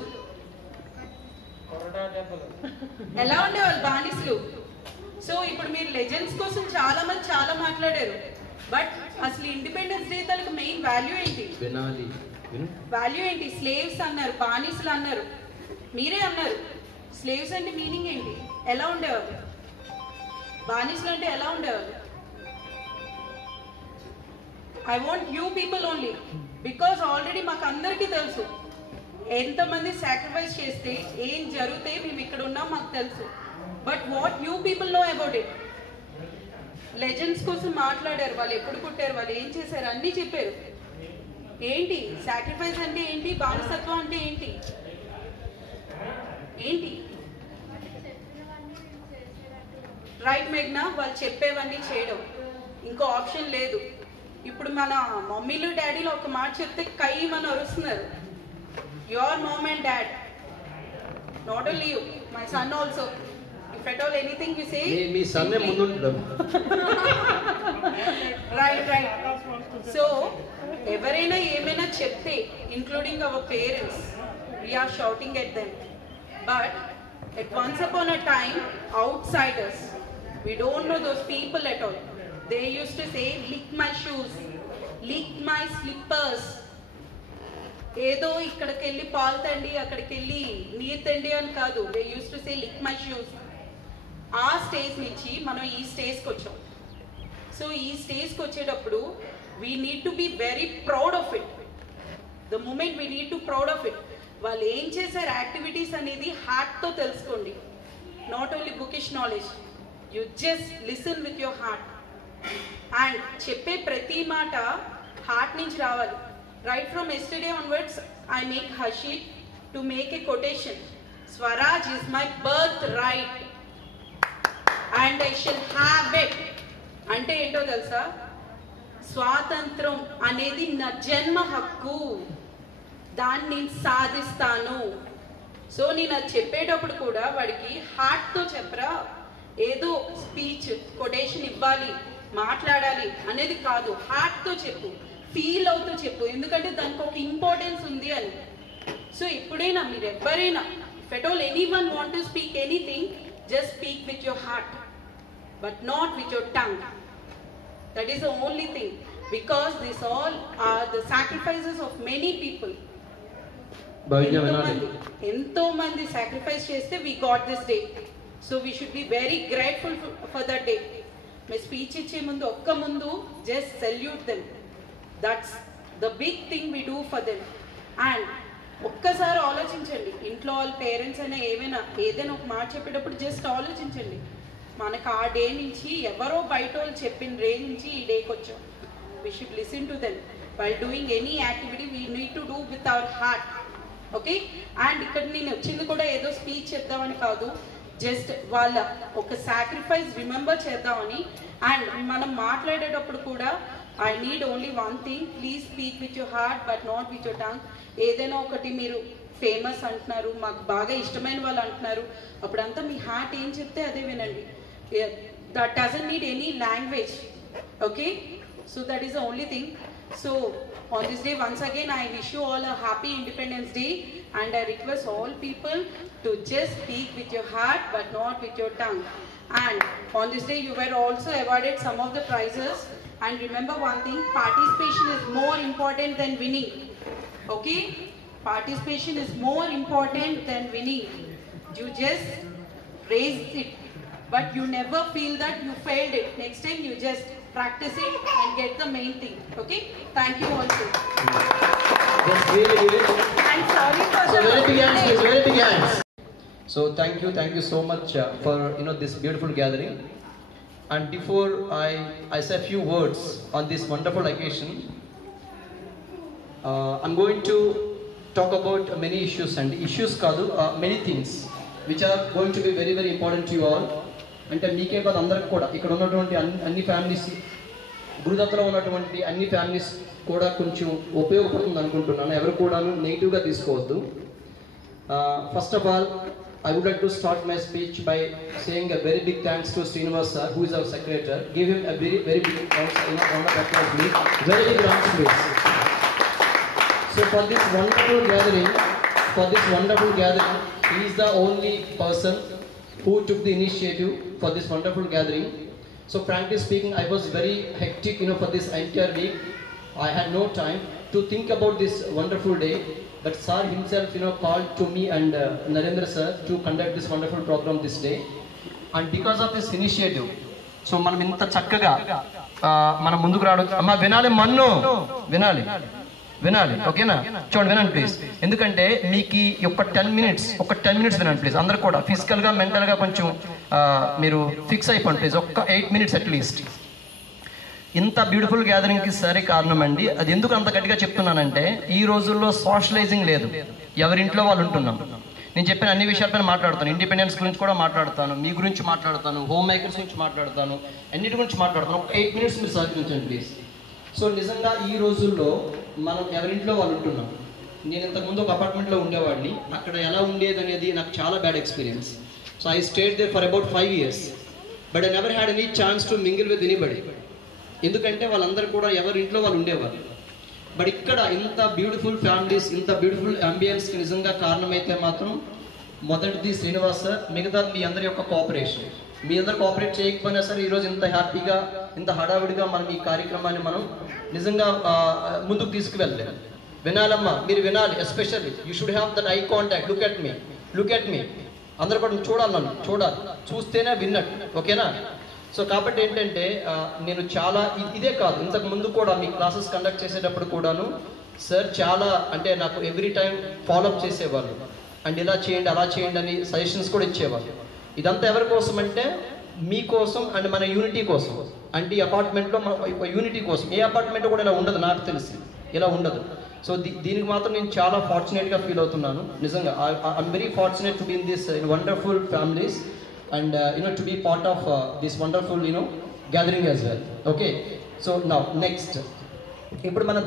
ఎలా ఉండేవాళ్ళు బానిసలు సో ఇప్పుడు మీరు లెజెండ్స్ కోసం చాలా మంది చాలా మాట్లాడారు బట్ అసలు ఇండిపెండెన్స్ డే తనకు మెయిన్ వాల్యూ ఏంటి వాల్యూ ఏంటి స్లేవ్స్ అన్నారు బానిసలు అన్నారు మీరే అన్నారు స్లేవ్స్ అంటే మీనింగ్ ఏంటి ఎలా ఉండేవాళ్ళు బానిసలు అంటే ఎలా ఉండేవాళ్ళు I want you people only because already మాకు అందరికీ తెలుసు ఎంతమంది సాక్రిఫైస్ చేస్తే ఏం జరిగితే మేము ఇక్కడ ఉన్నాం మాకు తెలుసు but what you people no about it legends కోసం మాట్లాడారు వాళ్ళు ఎప్పుడు పుట్టారు వాళ్ళు ఏం చేశారు అన్నీ చెప్పారు ఏంటి సాక్రిఫైస్ అంటే ఏంటి బానిసత్వం అంటే ఏంటి ఏంటి రైట్ మేఘ్నా వాళ్ళు చెప్పేవన్నీ చేయడం ఇంకో ఆప్షన్ లేదు ఇప్పుడు మన మమ్మీలు డాడీలు ఒక మాట చెప్తే కైమని అరుస్తున్నారు your mom and dad not only you my son also if at all anything you say మీ సన్నే ముందు ఉంటాడు రైట్ సో ఎవరైనా ఏమైనా చెప్తే including our parents we are shouting at them but at once upon a time outsiders we don't know those people at all they used to say lick my shoes lick my slippers ఏదో ఇక్కడికి వెళ్ళి పాలు తండి అక్కడికి వెళ్ళి నీరు తండి అని కాదు they use to say lick my shoes ఆ స్టేజ్ నుంచి మనం ఈ స్టేజ్కి వచ్చాం సో ఈ స్టేజ్కి వచ్చేటప్పుడు we need to be very proud of it the moment we need to proud of it వాళ్ళు ఏం చేశారు యాక్టివిటీస్ అనేది హార్ట్తో తెలుసుకోండి not only bookish knowledge you just listen with your heart and చెప్పే ప్రతి మాట హార్ట్ నుంచి రావాలి right from yesterday onwards I make హషీట్ to make a quotation Swaraj is my birth right and I shall have it అంటే ఏంటో తెలుసా స్వాతంత్రం అనేది నా జన్మ హక్కు దాన్ని నేను సాధిస్తాను సో నేను అది చెప్పేటప్పుడు కూడా వాడికి హార్ట్తో చెప్పరా ఏదో స్పీచ్ కొటేషన్ ఇవ్వాలి మాట్లాడాలి అనేది కాదు హార్ట్తో చెప్పు ఫీల్ అవుతూ చెప్పు ఎందుకంటే దానికి ఒక ఇంపార్టెన్స్ ఉంది అని సో ఎప్పుడైనా మీరు ఎవరైనా if at all any one want to speak anything just speak with your heart but not with your tongue that is the only thing because this all are the sacrifices of many people ఎంతో మంది సాక్రిఫైస్ చేస్తే we got this day so we should be very grateful for that day మీ స్పీచ్ ఇచ్చే ముందు ఒక్క ముందు just salute them that's the big thing we do for them and ఒక్కసారి ఆలోచించండి ఇంట్లో వాళ్ళ పేరెంట్స్ అయినా ఏదైనా ఒక మాట చెప్పేటప్పుడు జస్ట్ ఆలోచించండి మనకు ఆ డే నుంచి ఎవరో బయట వాళ్ళు చెప్పిన డే నుంచి ఈ డేకి వచ్చాం we should listen to them while doing any activity we need to do with our heart okay and ఇక్కడ నేను వచ్చింది కూడా ఏదో స్పీచ్ చేద్దామని కాదు జస్ట్ వాళ్ళ ఒక సాక్రిఫైస్ రిమెంబర్ చేద్దామని అండ్ మనం మాట్లాడేటప్పుడు కూడా I need only one thing please speak with your heart but not with your tongue ఏదైనా ఒకటి మీరు ఫేమస్ అంటున్నారు మాకు బాగా ఇష్టమైన వాళ్ళు అంటున్నారు అప్పుడంతా మీ హార్ట్ ఏం చెప్తే అదే వినండి that doesn't need any language okay so that is the only thing so on this day once again I wish you all a happy Independence Day and I request all people to just speak with your heart but not with your tongue and on this day you were also awarded some of the prizes and remember one thing participation is more important than winning okay participation is more important than winning you just raise it but you never feel that you failed it next time you just practice it and get the main thing okay thank you also that's really good and sorry for so very big hands please very big hands So thank you so much for this beautiful gathering. And before I say a few words on this wonderful occasion, I'm going to talk about many issues, and issues kaadu many things which are going to be very very important to you all. అంటే మీకే కాదు అందరికి కూడా ఇక్కడ ఉన్నటువంటి అన్ని ఫ్యామిలీస్ గురుదత్తలో ఉన్నటువంటి అన్ని ఫ్యామిలీస్ కూడా కొంచెం ఉపయోగపడుతుంది అనుకుంటున్నాను. ఎవరు కూడా నెగిటివ్గా తీసుకోవద్దు. First of all I would like to start my speech by saying a very big thanks to Srinivas sir, who is our secretary. Give him a very very big round of applause, please. Very big round of applause. So for this wonderful gathering, he is the only person who took the initiative for this wonderful gathering. So frankly speaking, I was very hectic, for this entire week. I had no time to think about this wonderful day. But sir himself, called to me and Narendra sir to conduct this wonderful program this day. And because of this initiative, so మనం ఇంత చక్కగా మనం ముందుకు రావడం. అమ్మ వినాలి, మన్ను వినాలి, ఓకేనా? చూడండి, వినండి ప్లీజ్. ఎందుకంటే మీకు ఒక 10 minutes వినండి ప్లీజ్. అందరు కూడా ఫిజికల్గా మెంటల్గా కొంచెం మీరు ఫిక్స్ అయిపోండి ప్లీజ్. ఒక్క 8 minutes అట్లీస్ట్. ఇంత బ్యూటిఫుల్ గ్యాదరింగ్కి సరే కారణం అండి. అది ఎందుకు అంత గట్టిగా చెప్తున్నానంటే, ఈ రోజుల్లో సోషలైజింగ్ లేదు, ఎవరింట్లో వాళ్ళు ఉంటున్నాం. నేను చెప్పిన అన్ని విషయాలపైన మాట్లాడతాను. ఇండిపెండెన్స్ గురించి కూడా మాట్లాడతాను, మీ గురించి మాట్లాడతాను, హోమ్ మేకర్స్ గురించి మాట్లాడతాను, అన్నిటి గురించి మాట్లాడతాను. ఒక 8 minutes మీరు సహకరించండి ప్లీజ్. సో నిజంగా ఈ రోజుల్లో మనం ఎవరింట్లో వాళ్ళు ఉంటున్నాం. నేను ఇంతకుముందు ఒక అపార్ట్మెంట్లో ఉండేవాడిని. అక్కడ ఎలా ఉండేది అనేది నాకు చాలా bad experience. So I stayed there for about 5 years, but I never had any chance to mingle with anybody. ఎందుకంటే వాళ్ళందరూ కూడా ఎవరింట్లో వాళ్ళు ఉండేవారు. బట్ ఇక్కడ ఇంత బ్యూటిఫుల్ ఫ్యామిలీస్, ఇంత బ్యూటిఫుల్ అంబియన్స్కి నిజంగా కారణమైతే మాత్రం మొదటిది శ్రీనివాస్ సార్, మిగతాది మీ అందరి యొక్క కోఆపరేషన్. మీ అందరు కోఆపరేట్ చేయకపోయినా సరే ఈరోజు ఇంత హ్యాపీగా, ఇంత హడావిడిగా మనం ఈ కార్యక్రమాన్ని మనం నిజంగా ముందుకు తీసుకువెళ్ళలేము. వినాలమ్మా, మీరు వినాలి. Especially you should have that eye contact. Look at me. అందరూ కూడా చూడాలి, నన్ను చూడాలి, చూస్తేనే విన్నట్టు, ఓకేనా? సో కాబట్టి ఏంటంటే నేను చాలా ఇదే కాదు, ఇంతకు ముందు కూడా మీ క్లాసెస్ కండక్ట్ చేసేటప్పుడు కూడాను సార్ చాలా అంటే నాకు ఎవ్రీ టైం ఫాలోఅప్ చేసేవాళ్ళు. అండ్ ఇలా చేయండి, అలా చేయండి అని సజెషన్స్ కూడా ఇచ్చేవాళ్ళు. ఇదంతా ఎవరి కోసం అంటే మీకోసం అండ్ మన యూనిటీ కోసం. అంటే ఈ అపార్ట్మెంట్లో మన యూనిటీ కోసం. ఏ అపార్ట్మెంట్ కూడా ఇలా ఉండదు, నాకు తెలిసి ఇలా ఉండదు. సో దీనికి మాత్రం నేను చాలా ఫార్చునేట్గా ఫీల్ అవుతున్నాను. నిజంగా I'm very fortunate to be in this wonderful families and to be part of this wonderful gathering as well. Okay, so now next, ఇప్పుడు మన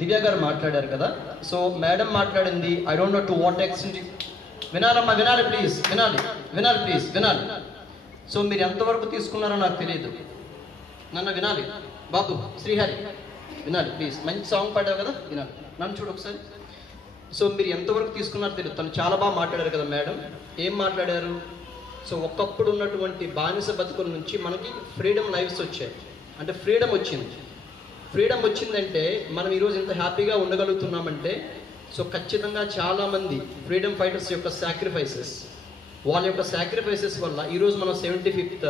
దివ్య గారు మాట్లాడారు కదా. సో మేడం మాట్లాడింది, I don't know to what extent. వినాలమ్మా, వినాలి ప్లీజ్, వినాలి. సో మీరు ఎంతవరకు తీసుకున్నారో నాకు తెలియదు. నన్ను వినాలి బాబు, శ్రీహరి వినాలి ప్లీజ్. మంచి సాంగ్ పాడావు కదా, వినాలి. నన్ను చూడు ఒకసారి. సో మీరు ఎంతవరకు తీసుకున్నారో తెలియదు. తను చాలా బాగా మాట్లాడారు కదా మేడం. ఏం మాట్లాడారు? సో ఒకప్పుడు ఉన్నటువంటి బానిస బతుకుల నుంచి మనకి ఫ్రీడమ్ లైఫ్స్ వచ్చాయి. అంటే ఫ్రీడమ్ వచ్చిందంటే మనం ఈరోజు ఇంత హ్యాపీగా ఉండగలుగుతున్నామంటే సో ఖచ్చితంగా చాలామంది ఫ్రీడమ్ ఫైటర్స్ యొక్క సాక్రిఫైసెస్, వాళ్ళ యొక్క సాక్రిఫైసెస్ వల్ల ఈరోజు మనం 75th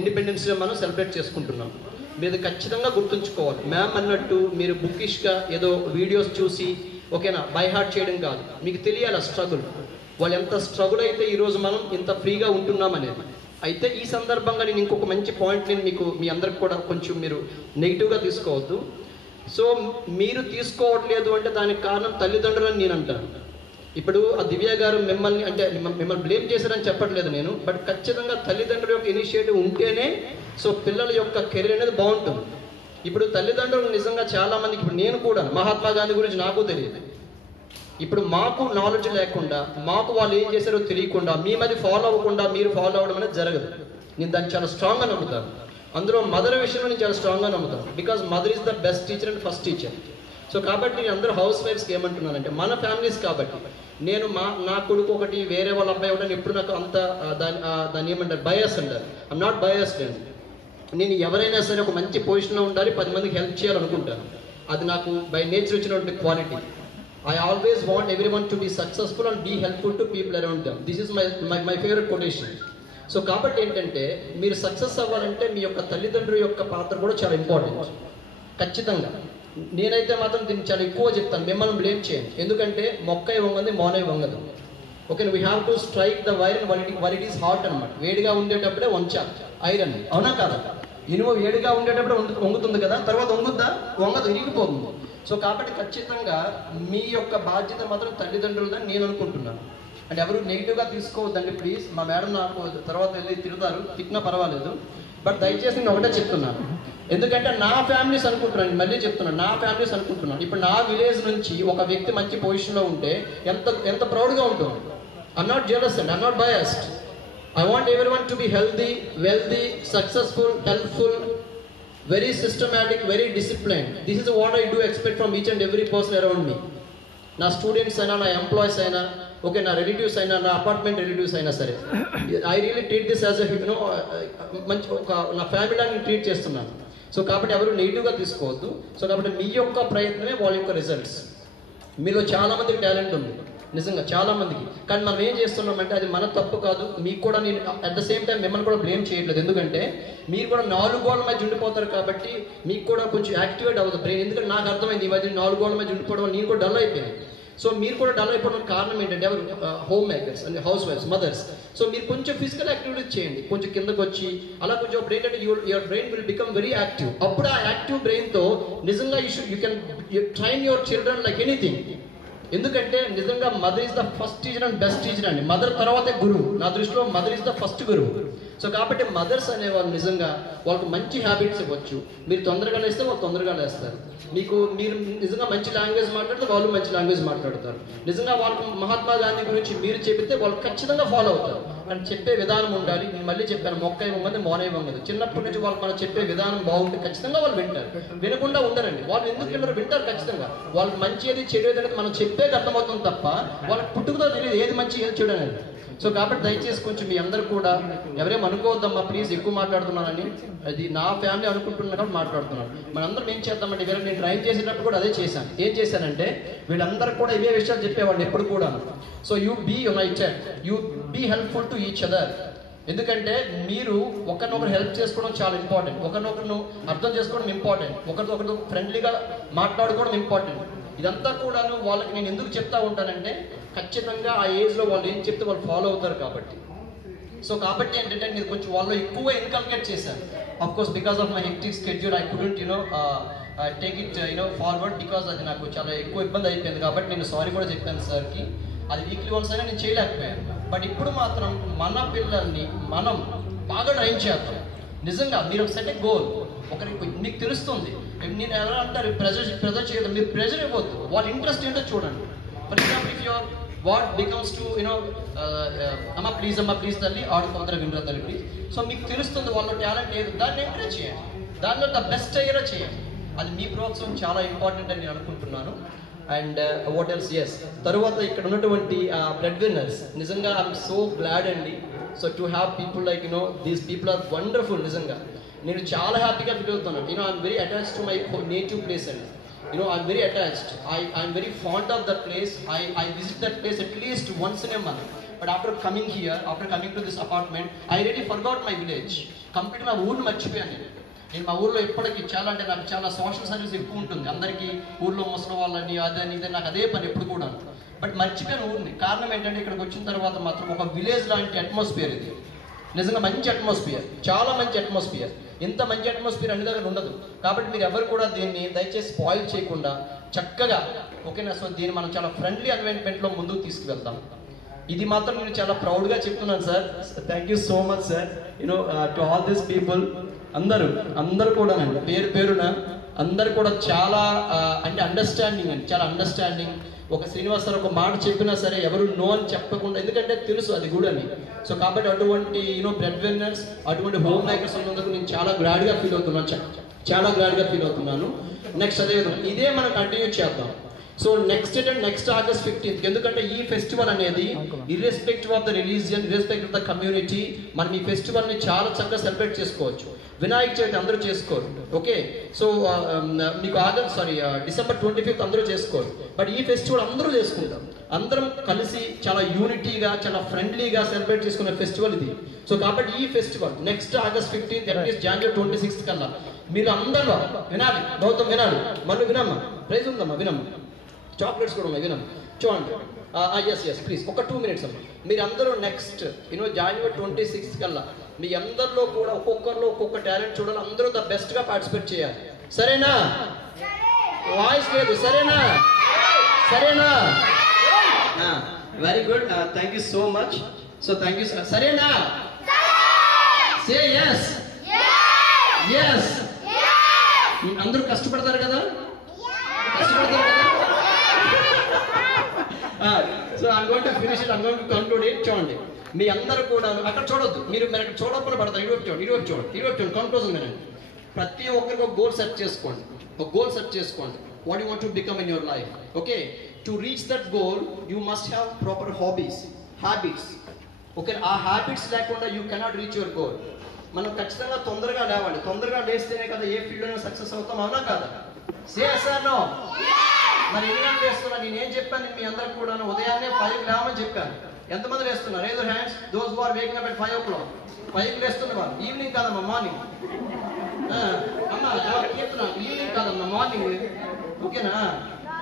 ఇండిపెండెన్స్ డే మనం సెలబ్రేట్ చేసుకుంటున్నాం. మీరు ఖచ్చితంగా గుర్తుంచుకోవాలి. మ్యామ్ అన్నట్టు మీరు బుకిష్గా ఏదో వీడియోస్ చూసి ఓకేనా బై హార్ట్ చేయడం కాదు. మీకు తెలియాలి స్ట్రగుల్, వాళ్ళు ఎంత స్ట్రగుల్ అయితే ఈరోజు మనం ఇంత ఫ్రీగా ఉంటున్నాం అనేది. అయితే ఈ సందర్భంగా నేను ఇంకొక మంచి పాయింట్ నేను మీ అందరికి కూడా కొంచెం మీరు నెగిటివ్గా తీసుకోవద్దు. సో మీరు తీసుకోవట్లేదు అంటే దానికి కారణం తల్లిదండ్రులు అని నేను అంటాను. ఇప్పుడు ఆ దివ్య గారు మిమ్మల్ని బ్లేమ్ చేశారని చెప్పట్లేదు నేను, బట్ ఖచ్చితంగా తల్లిదండ్రుల యొక్క ఇనిషియేటివ్ ఉంటేనే సో పిల్లల యొక్క కెరీర్ అనేది బాగుంటుంది. ఇప్పుడు తల్లిదండ్రులు నిజంగా చాలామందికి, ఇప్పుడు నేను కూడా మహాత్మా గాంధీ గురించి నాకు తెలియదు. ఇప్పుడు మాకు నాలెడ్జ్ లేకుండా, మాకు వాళ్ళు ఏం చేశారో తెలియకుండా, మీ మధ్య ఫాలో అవ్వకుండా మీరు ఫాలో అవ్వడం అనేది జరగదు. నేను దాన్ని చాలా స్ట్రాంగ్గా నమ్ముతాను. అందులో మదర్ విషయంలో నేను చాలా స్ట్రాంగ్గా నమ్ముతాను. Because mother is the best teacher and first teacher. So కాబట్టి నేను అందరూ హౌస్ వైఫ్స్కి ఏమంటున్నానంటే, మన ఫ్యామిలీస్ కాబట్టి నేను నా కొడుకు ఒకటి, వేరే వాళ్ళ అబ్బాయి ఒకటి ఎప్పుడు నాకు అంత దాన్ని ఏమంటారు, బయాస్ అంటారు. ఐఎమ్ నాట్ బయాస్డ్ అండి. నేను ఎవరైనా సరే ఒక మంచి పొజిషన్లో ఉండాలి, 10 మందికి హెల్ప్ చేయాలనుకుంటాను. అది నాకు బై నేచర్ వచ్చినటువంటి quality. I always want everyone to be successful and be helpful to people around them. This is my favorite quotation. So కాబట్టి ఏంటంటే మీరు సక్సెస్ అవ్వాలంటే మీ యొక్క తల్లిదండ్రుల యొక్క పాత్ర కూడా చాలా ఇంపార్టెంట్. ఖచ్చితంగా నేనైతే మాత్రం దీన్ని చాలా ఎక్కువ చెప్తాను. మిమ్మల్ని బ్లేమ్ చేయండి. ఎందుకంటే మొక్కై వంగది మౌనై వంగదు. Okay, we have to strike the iron while it is hot అనమాట. వేడిగా ఉండేటప్పుడే వంచాలి ఐరన్, అవునా కాదా? ఇనుము వేడిగా ఉండేటప్పుడే వంగుతుంది కదా, తర్వాత వంగుద్దా? వంగదు, ఇరిగిపోతుంది. సో కాబట్టి ఖచ్చితంగా మీ యొక్క బాధ్యత మాత్రం తల్లిదండ్రులదని నేను అనుకుంటున్నాను. అంటే ఎవరు నెగిటివ్గా తీసుకోవద్దండి ప్లీజ్. మా మేడం నాకు తర్వాత వెళ్ళి తిడతారు, తిట్టినా పర్వాలేదు. బట్ దయచేసి నేను ఒకటే చెప్తున్నాను, ఎందుకంటే నా ఫ్యామిలీస్ అనుకుంటున్నాను, మళ్ళీ చెప్తున్నాను, నా ఫ్యామిలీస్ అనుకుంటున్నాను. ఇప్పుడు నా విలేజ్ నుంచి ఒక వ్యక్తి మంచి పొజిషన్లో ఉంటే ఎంత ప్రౌడ్గా ఉంటుంది. I'm not jealous and I'm not biased. I want everyone to be healthy, wealthy, successful, helpful, very systematic, very disciplined. This is what I do expect from each and every person around me. నా స్టూడెంట్స్ అయినా, నా ఎంప్లాయీస్ అయినా, ఓకే, నా రిలేటివ్స్ అయినా, నా అపార్ట్మెంట్ రిలేటివ్స్ అయినా సరే, I really treat this as మంచి ఒక నా ఫ్యామిలీ నేను ట్రీట్ చేస్తున్నాను. సో కాబట్టి ఎవరు నెగిటివ్గా తీసుకోవద్దు. సో కాబట్టి మీ యొక్క ప్రయత్నమే వాళ్ళ యొక్క రిజల్ట్స్. మీలో చాలామందికి టాలెంట్ ఉంది, నిజంగా చాలామందికి. కానీ మనం ఏం చేస్తున్నామంటే అది మన తప్పు కాదు. మీకు కూడా నేను అట్ ద సేమ్ టైం మిమ్మల్ని కూడా బ్లేమ్ చేయట్లేదు, ఎందుకంటే మీరు కూడా 4 గోడల మధ్య ఉండిపోతారు కాబట్టి మీకు కూడా కొంచెం యాక్టివేట్ అవ్వదు బ్రెయిన్. ఎందుకంటే నాకు అర్థమైంది ఈ మధ్య 4 గోడల మధ్య ఉండిపోవడం నేను కూడా డల్ అయిపోయాను. సో మీరు కూడా డల్ అయిపోవడం కారణం ఏంటంటే ఎవరు? హోమ్ మేకర్స్ అండ్ హౌస్ వైఫ్స్, మదర్స్. సో మీరు కొంచెం ఫిజికల్ యాక్టివిటీస్ చేయండి, కొంచెం కిందకు వచ్చి అలా కొంచెం అప్పుడు ఏంటంటే your brain will become very active. అప్పుడు ఆ యాక్టివ్ బ్రెయిన్తో నిజంగా you can train your children like anything. ఎందుకంటే నిజంగా mother is the first teacher and best teacher అండి. మదర్ తర్వాతే గురువు. నా దృష్టిలో మదర్ ఈజ్ ద ఫస్ట్ గురువు. సో కాబట్టి మదర్స్ అనేవాళ్ళు నిజంగా వాళ్ళకి మంచి హ్యాబిట్స్ ఇవ్వచ్చు. మీరు తొందరగా లేస్తే వాళ్ళు తొందరగా లేస్తారు. మీరు నిజంగా మంచి లాంగ్వేజ్ మాట్లాడితే వాళ్ళు మంచి లాంగ్వేజ్ మాట్లాడతారు. నిజంగా వాళ్ళకి మహాత్మా గాంధీ గురించి మీరు చెబితే వాళ్ళు ఖచ్చితంగా ఫాలో అవుతారు. అని చెప్పే విధానం ఉండాలి. నేను మళ్ళీ చెప్పాను, మొక్క ఇవ్వమంది మోన ఇవ్వలేదు. చిన్నప్పటి నుంచి వాళ్ళు మనం చెప్పే విధానం బాగుంటే ఖచ్చితంగా వాళ్ళు వింటారు. వినకుండా ఉండరండి. వాళ్ళు ఎందుకు వినరు? వింటారు ఖచ్చితంగా. వాళ్ళకి మంచి ఏది చెడు ఏది అనేది మనం చెప్పేది అర్థమవుతుంది తప్ప వాళ్ళకి పుట్టుకతో తెలియదు ఏది మంచి ఏది చెడు అనేది. సో కాబట్టి దయచేసి కొంచెం మీ అందరూ కూడా ఎవరేం అనుకోవద్దమ్మా ప్లీజ్, ఎక్కువ మాట్లాడుతున్నానని. అది నా ఫ్యామిలీ అనుకుంటున్నా కాబట్టి మాట్లాడుతున్నాను. మనందరం ఏం చేద్దామంటే వీళ్ళకి నేను ట్రైన్ చేసేటప్పుడు కూడా అదే చేశాను. ఏం చేశానంటే వీళ్ళందరూ కూడా ఇవే విషయాలు చెప్పేవాళ్ళు ఎప్పుడు కూడా. So you be united, you be helpful to each other. ఎందుకంటే మీరు ఒకరినొకరు హెల్ప్ చేసుకోవడం చాలా ఇంపార్టెంట్. ఒకరినొకరు అర్థం చేసుకోవడం ఇంపార్టెంట్. ఒకరితో ఫ్రెండ్లీగా మాట్లాడుకోవడం ఇంపార్టెంట్. ఇదంతా కూడాను వాళ్ళకి నేను ఎందుకు చెప్తా ఉంటానంటే ఖచ్చితంగా ఆ ఏజ్లో వాళ్ళు ఏం చెప్తే వాళ్ళు ఫాలో అవుతారు కాబట్టి. సో కాబట్టి ఏంటంటే నేను కొంచెం వాళ్ళు ఎక్కువ ఇన్కల్కేట్ చేశాను. Of course because of my hectic schedule I couldn't take it forward because అది నాకు చాలా ఎక్కువ ఇబ్బంది అయిపోయింది. కాబట్టి నేను సారీ కూడా చెప్పాను సార్కి. అది వీక్లీ వన్స్ అయినా నేను చేయలేకపోయాను. బట్ ఇప్పుడు మాత్రం మన పిల్లల్ని మనం బాగా ట్రైన్ చేద్దాం. నిజంగా మీరు ఒక సెట్ గోల్ ఒకరికి మీకు తెలుస్తుంది. నేను ఎలా అంటారు ప్రెజర్ చేయడం, మీరు ప్రెజర్ ఇవ్వద్దు. వాళ్ళ ఇంట్రెస్ట్ ఏంటో చూడండి. For example if your what becomes to అమ్మ ప్లీజ్ తల్లి ఆడు తొందరగా వినరా తల్లి ప్లీజ్. సో మీకు తెలుస్తుంది వాళ్ళ టాలెంట్ ఏది, దాన్ని ఎంకరేజ్ చేయండి. దానిలో ద బెస్ట్ అయ్యేలా చేయండి. అది మీ ప్రోత్సాహం చాలా ఇంపార్టెంట్ అని నేను అనుకుంటున్నాను. అండ్ వాట్ ఎల్స్, ఎస్ తరువాత ఇక్కడ ఉన్నటువంటి బ్రెడ్ విన్నర్స్ నిజంగా ఐఎమ్ సో గ్లాడ్ అండి. So to have people like these people are wonderful. నిజంగా నేను చాలా హ్యాపీగా ఫీల్ అవుతున్నాను. I'm very attached to my native place అండి. I'm very attached. I'm very fond of that place. I visit that place at least once in a month. But after coming here, after coming to this apartment, I really forgot my village. Completely నా ఊరిని మర్చిపోయాను. నేను మా ఊర్లో ఎప్పటికీ చాలా అంటే నాకు చాలా సోషల్ సర్వీస్ ఎక్కువ ఉంటుంది. అందరికీ ఊర్లో ముసలి వాళ్ళని అదని ఇదని నాకు అదే పని ఎప్పుడు కూడా. బట్ మర్చిపోయాను ఊరిని. కారణం ఏంటంటే ఇక్కడికి వచ్చిన తర్వాత మాత్రం ఒక విలేజ్ లాంటి అట్మాస్ఫియర్ ఇది. నిజంగా మంచి అట్మాస్ఫియర్, చాలా మంచి అట్మాస్ఫియర్. ఇంత మంచి అట్మాస్ఫియర్ అన్ని దగ్గర ఉండదు. కాబట్టి మీరు ఎవరు కూడా దీన్ని దయచేసి స్పాయిల్ చేయకుండా చక్కగా ఓకేనా. సో దీన్ని మనం చాలా ఫ్రెండ్లీ ఎన్వైరన్మెంట్లో ముందుకు తీసుకువెళ్తాం. ఇది మాత్రం నేను చాలా ప్రౌడ్గా చెప్తున్నాను sir. Thank you so much sir. To all this people అందరూ కూడా పేరు పేరున అందరు కూడా చాలా అంటే అండర్స్టాండింగ్ అండి, చాలా అండర్స్టాండింగ్. ఒక శ్రీనివాస్ సార్ ఒక మాట చెప్పినా సరే ఎవరు నో అని చెప్పకుండా, ఎందుకంటే తెలుసు అది కూడా అని. సో కాబట్టి అటువంటి బ్రెడ్ విన్నర్స్, అటువంటి హోమ్ మేకర్స్ ఉన్నందుకు నేను చాలా గ్లాడ్గా ఫీల్ అవుతున్నాను, చాలా గ్లాడ్గా ఫీల్ అవుతున్నాను. నెక్స్ట్ అదేవిధంగా ఇదే మనం కంటిన్యూ చేద్దాం. సో నెక్స్ట్ ఆగస్ట్ 15th, ఎందుకంటే ఈ ఫెస్టివల్ అనేది irrespective of the religion, irrespective of the community, మనం ఈ ఫెస్టివల్ని చాలా చక్కగా సెలబ్రేట్ చేసుకోవచ్చు. వినాయక చవితి అందరూ చేసుకోరు, ఓకే. సో మీకు డిసెంబర్ 25th అందరూ చేసుకోరు. బట్ ఈ ఫెస్టివల్ అందరూ చేసుకుంటాం. అందరం కలిసి చాలా యూనిటీగా, చాలా ఫ్రెండ్లీగా సెలబ్రేట్ చేసుకునే ఫెస్టివల్ ఇది. సో కాబట్టి ఈ festival next August 15th, at least జనవరి 26th కల్లా మీరు అందరూ వినాలి. గౌతమ్ వినాలి, మళ్ళీ వినమ్మా, ప్రైజ్ ఉందమ్మా, వినమ్మా, చాక్లెట్స్ కూడా ఉన్నాయి, వినమ్మా. చూడండి ఎస్ ప్లీజ్ ఒక 2 minutes అమ్మా. మీరు అందరూ నెక్స్ట్ January 26 కల్లా మీ అందరిలో కూడా ఒక్కొక్కరిలో ఒక్కొక్క టాలెంట్ చూడాలి. అందరూ ద బెస్ట్గా పార్టిసిపేట్ చేయాలి. సరేనా? వాయిస్ లేదు. సరేనా? సరేనా? Very good. Thank you so much. So thank you. సరేనా? Say yes. ఎస్. అందరూ కష్టపడతారు కదా? కష్టపడతారు కదా? So I'm going to finish it. I'm going to conclude it. చూడండి మీ అందరూ కూడా అక్కడ చూడొద్దు. మీరు అక్కడ చూడకుండా పడతారు. ఇటువైపు చూడండి. కంక్లూజన్ వినండి. ప్రతి ఒక్కరికి ఒక గోల్ సెట్ చేసుకోండి. ఒక గోల్ సెట్ చేసుకోండి. What you want to become in your life. Okay, to reach that goal you must have proper habits. Okay, ఆ హ్యాబిట్స్ లేకుండా you cannot reach your goal. మనం ఖచ్చితంగా తొందరగా లేవాలి. తొందరగా లేస్తేనే కదా ఏ ఫీల్డ్లో సక్సెస్ అవుతాం. అవునా కాదా? నో. మరి ఎన్ని గంటలు వేస్తున్నా? నేను ఏం చెప్పాను మీ అందరికి కూడా? ఉదయాన్నే 5 లేవమని చెప్పాను. ఎంతమంది వేస్తున్నారు? Raise your hands those who are waking up at 5 o'clock. 5కి లేస్తున్న వాళ్ళు. ఈవినింగ్ కాదమ్మా, మార్నింగ్. అమ్మా కీర్తన, ఈవినింగ్ కాదమ్మా, మార్నింగ్. ఓకేనా?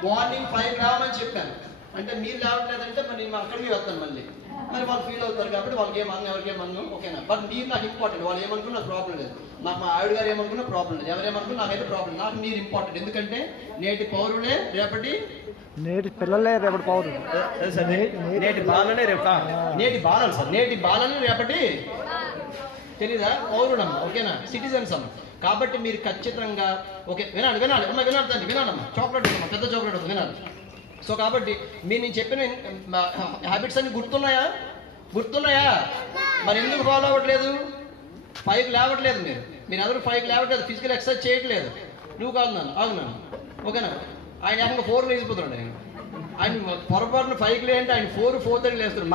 మార్నింగ్ 5 లేవమని చెప్పాను. అంటే మీరు లేవట్లేదంటే మరి నేను అక్కడికి వస్తాను మళ్ళీ. మరి వాళ్ళు ఫీల్ అవుతారు కాబట్టి వాళ్ళకి ఏమన్నా ఎవరికేమన్నా. ఓకేనా? బట్ మీరు నాకు ఇంపార్టెంట్. వాళ్ళు ఏమనుకున్నా నాకు ప్రాబ్లం లేదు. నాకు మా ఆవిడ గారు ఏమనుకున్నా ప్రాబ్లం లేదు. ఎవరేమనుకున్నా నాకైతే ప్రాబ్లం. నాకు మీరు ఇంపార్టెంట్. ఎందుకంటే నేటి పౌరులే రేపటి నేటి పిల్లలే రేపటి పౌరులు. నేటి బాలనే రేపు నేటి బాలలు సార్. నేటి బాలనే రేపటి తెలీదా? పౌరుడమ్మ. ఓకేనా? సిటిజన్స్ అమ్మ. కాబట్టి మీరు ఖచ్చితంగా ఓకే వినాలి అమ్మ, వినాలమ్మా. చాక్లెట్ అమ్మా, పెద్ద చాక్లెట్ ఉంది, వినాలి. సో కాబట్టి మీరు నేను చెప్పిన హ్యాబిట్స్ అన్ని గుర్తున్నాయా? మరి ఎందుకు ఫాలో అవ్వట్లేదు? 5కి లేవట్లేదు. మీరు అందరూ 5కి లేవట్లేదు. ఫిజికల్ ఎక్సర్సైజ్ చేయట్లేదు. నువ్వు కాదు నన్ను ఆగున్నాను. ఓకేనా? ఆయన ఏకంగా 4 లేచిపోతున్నాడు. ఆయన పొరపాటున 5కి లేంటే ఆయన 4:30 లేస్తాడు.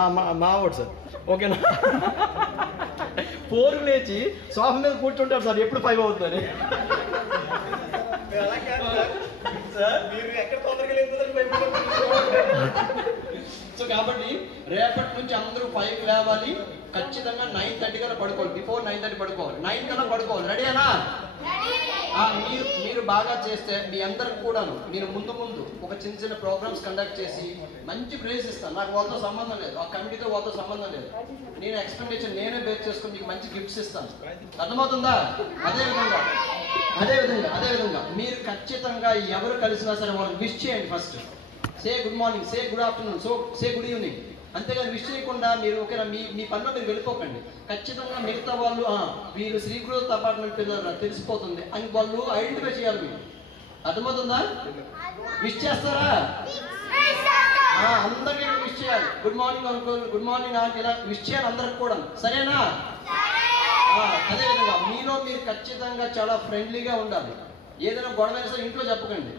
మా వాడు సార్. ఓకేనా? 4కి లేచి సోఫా మీద కూర్చుంటారు సార్. ఎప్పుడు 5 అవుతుంది. సో కాబట్టి రేపటి నుంచి అందరూ 5కి లేవాలి. ఖచ్చితంగా 9:30 కల్లా పడుకోవాలి. బిఫోర్ 9:30 పడుకోవాలి. 9 కల్లా పడుకోవాలి. రెడీనా? మీరు బాగా చేస్తే మీ అందరికి కూడాను నేను ముందు ఒక చిన్న ప్రోగ్రామ్స్ కండక్ట్ చేసి మంచి ప్రైజ్ ఇస్తాను. నాకు వాళ్ళతో సంబంధం లేదు. ఆ కమిటీతో వాళ్ళతో సంబంధం లేదు. నేను ఎక్స్పెండిచర్ నేనే బేస్ చేసుకుని మీకు మంచి గిఫ్ట్స్ ఇస్తాను. అర్థమవుతుందా? అదే విధంగా మీరు ఖచ్చితంగా ఎవరు కలిసినా సరే వాళ్ళకి విష్ చేయండి. First say good morning, say good afternoon, say good evening. అంతేగాని విష్ చేయకుండా మీరు ఓకేనా మీ పనిలో మీరు వెళ్ళిపోకండి. ఖచ్చితంగా మిగతా వాళ్ళు వీళ్ళు శ్రీ గ్రోత్ అపార్ట్మెంట్ పిల్లలు తెలిసిపోతుంది అని వాళ్ళు ఐడెంటిఫై చేయాలి. మీరు అర్థమవుతుందా? విష్ చేస్తారా? అందరికీ విష్ చేయాలి. Good morning uncle, good morning aunty, ఇలా విష్ చేయాలి అందరికి కూడా. సరేనా? అదేవిధంగా మీలో మీరు ఖచ్చితంగా చాలా ఫ్రెండ్లీగా ఉండాలి. ఏదైనా గొడవ సరే ఇంట్లో చెప్పకండి.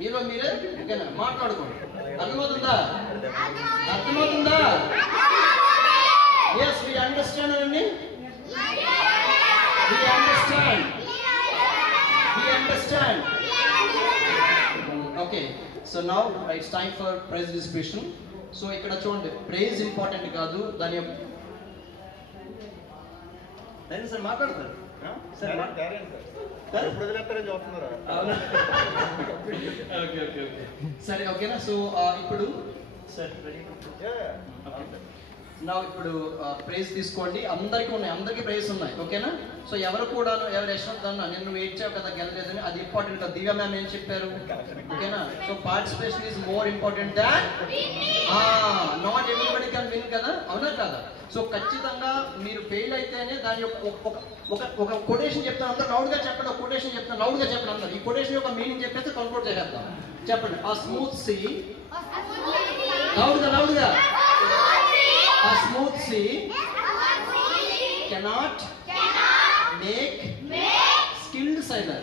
మీలో మీరే ఓకేనా మాట్లాడుకోండి. అర్థమవుతుందా? ఎస్, వి అండర్స్టాండ్ అండి. We understand. Okay, so now it's time for prize distribution. సో ఇక్కడ చూడండి, ప్రైజ్ ఇంపార్టెంట్ కాదు, దాని సార్ మాట్లాడతారు. సరే ఓకేనా? సో ఇప్పుడు ఇప్పుడు ప్రైజ్ తీసుకోండి. అందరికీ ఉన్నాయి, అందరికీ ప్రైజ్ ఉన్నాయి. ఓకేనా? సో ఎవరు కూడా ఎవరు యశ్వంత్ అన్న నేను నువ్వు ఏడ్చావు కదా గెలలేదని, అది ఇంపార్టెంట్ కదా. దివ్య మ్యామ్ ఏం చెప్పారు? ఓకేనా? So participation is more important than not everybody can win కదా. అవునా కదా? సో ఖచ్చితంగా మీరు ఫెయిల్ అయితేనే దాని యొక్క ఒక కొటేషన్ చెప్తాను. అందరూ లౌడ్గా చెప్పండి. ఒక కొటేషన్ చెప్తాను, లౌడ్గా చెప్పండి అందరు. ఈ కొటేషన్ యొక్క మీనింగ్ చెప్పేసి కంక్లూడ్ చేసేద్దాం. చెప్పండి. ఆ స్మూత్ సీ, లౌడ్గా a smooth sea cannot make skilled sailor.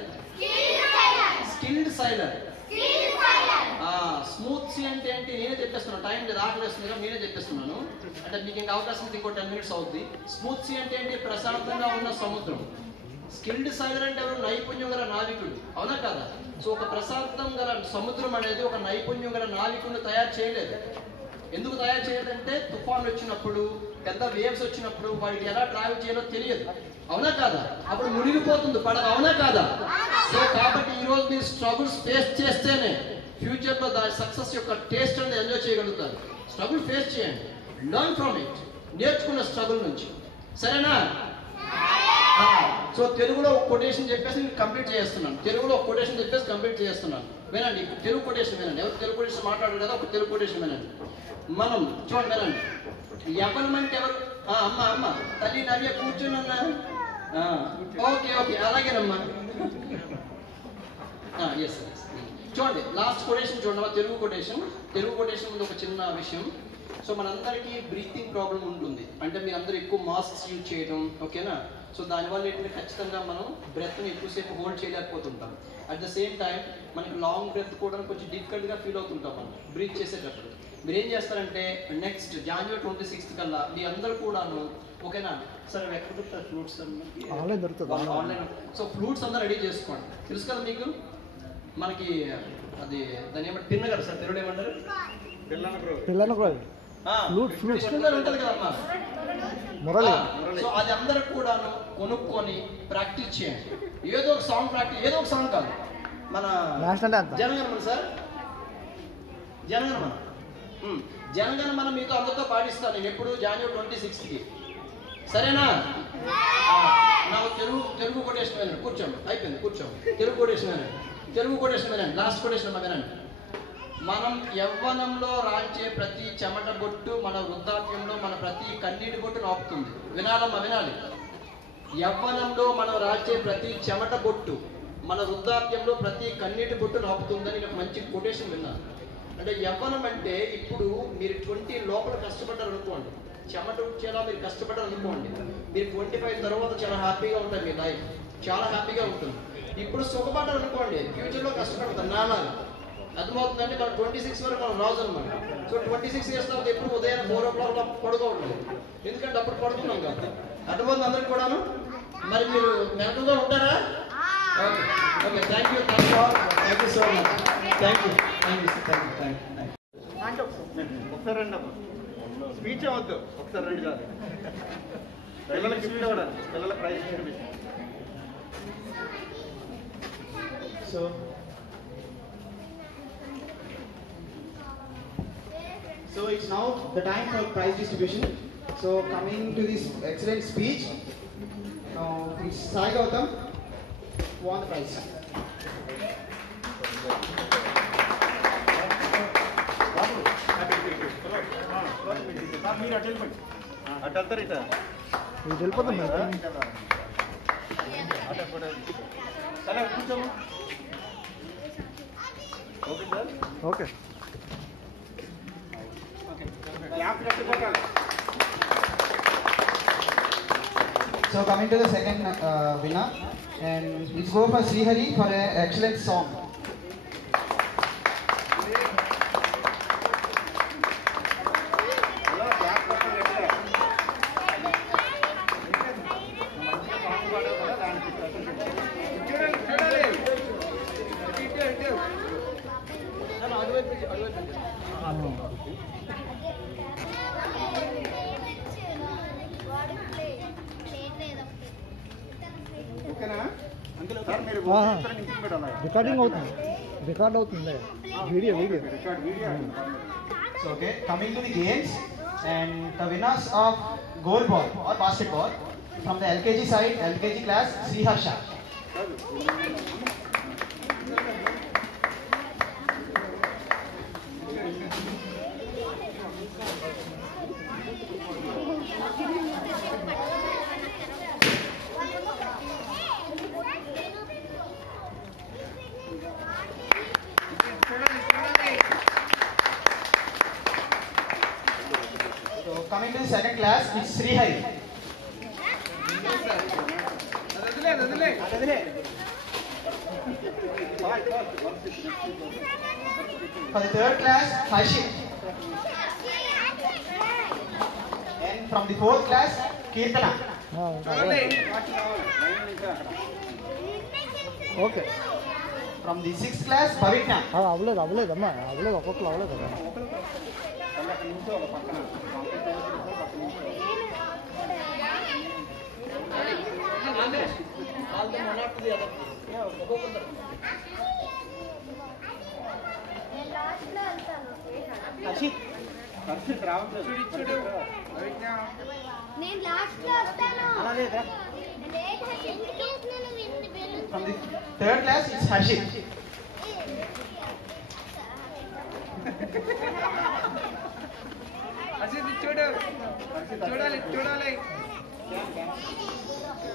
Smooth sea అంటే ఏంటి? నేనే చెప్పేస్తున్నాను. టైం లేదు, ఆకలిస్తుంది కదా, నేనే చెప్పేస్తున్నాను. అంటే మీకు ఇంకా అవకాశం ఇంకో 10 minutes అవుద్ది. స్మూత్ సీ అంటే ఏంటి? ప్రశాంతంగా ఉన్న సముద్రం. స్కిల్డ్ సైలర్ అంటే ఎవరు? నైపుణ్యం గల నావికుడు. అవునా కదా? సో ఒక ప్రశాంతం గల సముద్రం అనేది ఒక నైపుణ్యం గల నావికుడిని తయారు చేయలేదు. ఎందుకు తయారు చేయలేదంటే తుఫాన్లు వచ్చినప్పుడు, పెద్ద వేవ్స్ వచ్చినప్పుడు వాడికి ఎలా ట్రావెల్ చేయాలో తెలియదు. అవునా కాదా? అప్పుడు మునిగిపోతుంది పడవ. అవునా కాదా? సో కాబట్టి ఈ రోజు మీరు స్ట్రగుల్స్ ఫేస్ చేస్తేనే ఫ్యూచర్ లో దాని సక్సెస్ యొక్క టేస్ట్ అనేది ఎంజాయ్ చేయగలుగుతారు. స్ట్రగుల్ ఫేస్ చేయండి, లర్న్ ఫ్రమ్ ఇట్, నేర్చుకున్న స్ట్రగుల్ నుంచి. సరేనా? సో తెలుగులో ఒక కొటేషన్ చెప్పేసి నేను కంప్లీట్ చేస్తున్నాను. తెలుగులో ఒక కొటేషన్ చెప్పేసి కంప్లీట్ చేస్తున్నాను. వినండి, తెలుగు కొటేషన్ వినండి. ఎవరు తెలుగు కొటేషన్ మాట్లాడారు కదా, ఒక తెలుగు కొటేషన్ వినండి. మనం చూడండి, వినండి. యవ్వనం అంటే ఎవరు? అమ్మ అమ్మ తల్లి నవ్య కూర్చున్నా. ఓకే ఓకే అలాగేనమ్మా. ఎస్ చూడండి, లాస్ట్ కొటేషన్ చూడండి, తెలుగు కొటేషన్. తెలుగు కొటేషన్ ముందు ఒక చిన్న విషయం. సో మనందరికీ బ్రీతింగ్ ప్రాబ్లం ఉంటుంది, అంటే మీరు అందరూ ఎక్కువ మాస్క్స్ యూజ్ చేయడం, ఓకేనా? సో దానివల్ల ఏంటంటే ఖచ్చితంగా మనం బ్రెత్ని ఎక్కువసేపు హోల్డ్ చేయలేకపోతుంటాం. అట్ ద సేమ్ టైం మనకి లాంగ్ బ్రెత్ కూడా కొంచెం డిఫికల్ట్గా ఫీల్ అవుతుంటాం మనం బ్రీత్ చేసేటప్పుడు. మీరు ఏం చేస్తారంటే నెక్స్ట్ January 26th కల్లా మీ అందరూ కూడాను, ఓకేనా? సరే ఎక్కడ దొరుకుతారు ఫ్లూట్స్? ఆన్లైన్ దొరుకుతుంది, ఆన్లైన్. సో ఫ్లూట్స్ అందరూ రెడీ చేసుకోండి. తెలుసు కదా మీకు, మనకి అది దాని ఏమంటే పిన్నగారు సార్, తెలుగు ఏమంటారు? పిల్లలు కూడా ఉంటుంది కదమ్మా మురళి. సో అది అందరూ కూడా కొనుక్కొని ప్రాక్టీస్ చేయండి. ఏదో ఒక సాంగ్ ప్రాక్టీస్, ఏదో ఒక సాంగ్ కాదు, మన జనగణమన సార్, జనగణమన జనగణమన మీతో అందరితో పాటిస్తాను నేను ఎప్పుడు January 26th. సరేనా? నాకు తెలుగు కొటేషన్ వినండి. కూర్చోండి, అయిపోయింది కూర్చోండి. తెలుగు కొటేషన్ వినండి, తెలుగు కొటేషన్ వినండి. లాస్ట్ కొటేషన్ వినండి. మనం యవ్వనంలో రాల్చే ప్రతి చెమట బొట్టు మన వృద్ధాప్యంలో మన ప్రతి కన్నీటి బొట్టును ఆపుతుంది. వినాలమ్మా, వినాలి. యవ్వనంలో మనం రాల్చే ప్రతి చెమట బొట్టు మన వృద్ధాప్యంలో ప్రతి కన్నీటి బొట్టును ఆపుతుందని నేను మంచి కొటేషన్ విన్నాను. అంటే యవ్వనం అంటే ఇప్పుడు మీరు 20 లోపల కష్టపడ్డారు అనుకోండి, చెమట వచ్చేలా మీరు కష్టపడ్డారు అనుకోండి, మీరు 25 తర్వాత చాలా హ్యాపీగా ఉంటుంది, మీ లైఫ్ చాలా హ్యాపీగా ఉంటుంది. ఇప్పుడు సుఖపడ్డారు అనుకోండి, ఫ్యూచర్లో కష్టపడతారు నాలాగా. అర్థమవుతుందండి? మనం 26 వరకు మనం రాజు అనమాట. సో 26 ఇయర్స్ తర్వాత ఎప్పుడు ఉదయం 4 o'clock పడుకోవట్లేదు, ఎందుకంటే అప్పుడు పడుకున్నాం కాబట్టి. అర్థమవుతుంది అందరికి కూడాను? మరి మీరు మెలకుగా ఉంటారా? Okay okay, thank you so much. Thank you. ఒకసారి రండి అమ్మా, స్పీచ్ అవ్వద్దు, ఒకసారి రండి కాదు. పిల్లలకి గిఫ్ట్ ఇవ్వడం, పిల్లల prize distribution. So it's now the time for prize distribution. So coming to this excellent speech, now it's Sai Gautam who won the prize. మీరు అటు వెళ్ళిపోండి, అటు వెళ్తారు ఇట ఇది వెళ్ళిపోతాం సరే కూర్చోము. Okay sir, okay. So coming to the second winner, and let's go for Srihari for an excellent song. Recording అవుతుంది, రికార్డ్ అవుతుంది, video. So okay, coming to the games, and the winners of goal ball or basketball from the LKG side, LKG class, Sriharsha. Coming to the second class, it's Srihari. For the third class, Hashim. And from the fourth class, Kirtana. Okay. From the sixth class, Bhavitna. అవ్వలేదమ్మా, ఒక్కొక్కరు అవ్వలేదు కదా. నేను లాస్ట్ లో వస్తాను. From the third class, it's Harshit.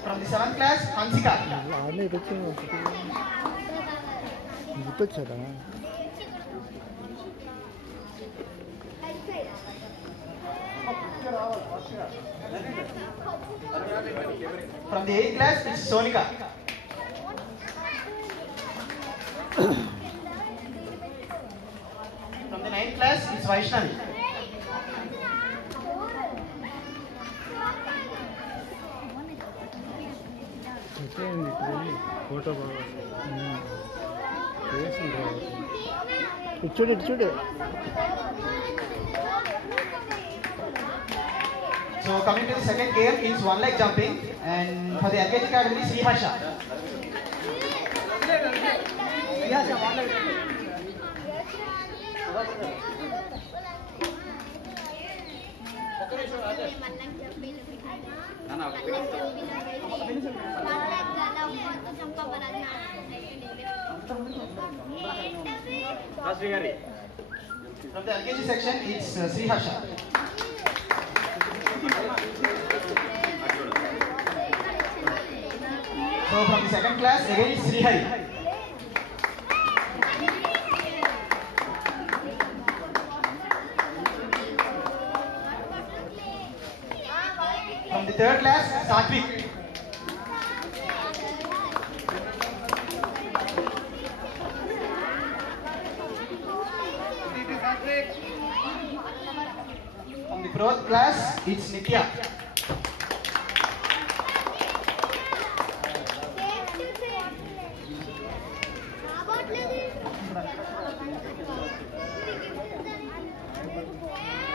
From the seventh class, Hansika. ఆడనే వచ్చాను గుర్తొచ్చాడా From the eighth class, it's Sonika. From the ninth class, it's Vaishnavi. వచ్చేయండి ఫోటో బాగా ఇచ్చుడు ఇచ్చుడు So coming to the second game, it's one leg jumping, and for the LKG category, Sriharsha. From the LKG section, it's Sriharsha. So from the second class, again it's Srihari. From the third class, Satvik. From the fourth class, it's Nitya.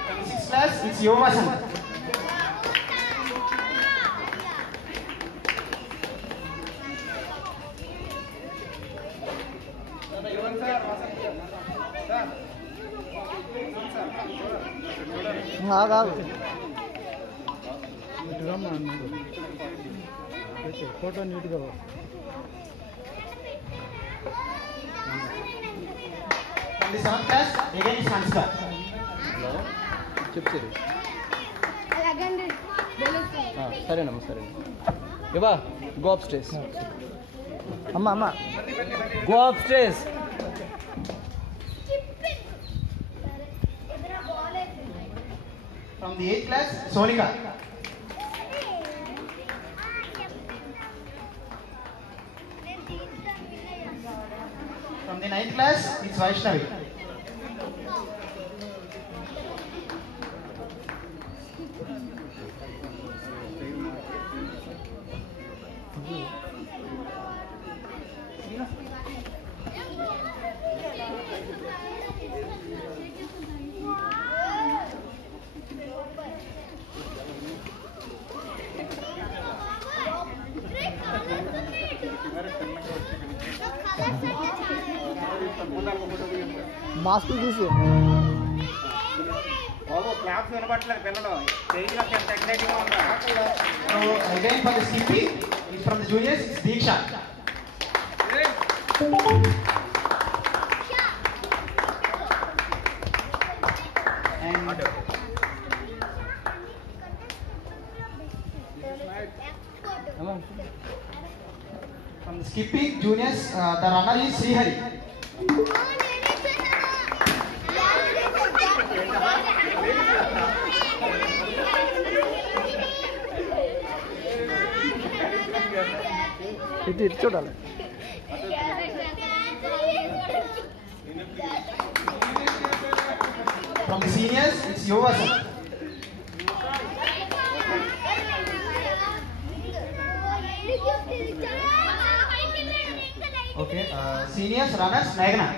From the sixth class, it's Yovasan. ఆగాగు ఇటు రమ్మా అన్నాడు ఫోటో నీట్గా From the seventh class, again it's Hanska. చెప్తారు సరేనమ్మా సరే ఇవా గో అప్ స్టేజ్ అమ్మ అమ్మ go up stage From the eighth class, Sonika. From the ninth class, it's Vaishnavi. Mask తీసి క్లాస్ వినపట్లేదు పిల్లలు స్టేజ్ లో ఎంత ఎక్సైటింగ్ గా ఉన్నారు. So again for the CP, it's from the juniors, it's Deeksha. And from the skipping juniors, the runner is Srihari. ఇటు చూడాలి From the seniors, it's Yovasan. Okay, seniors runners, Meghna.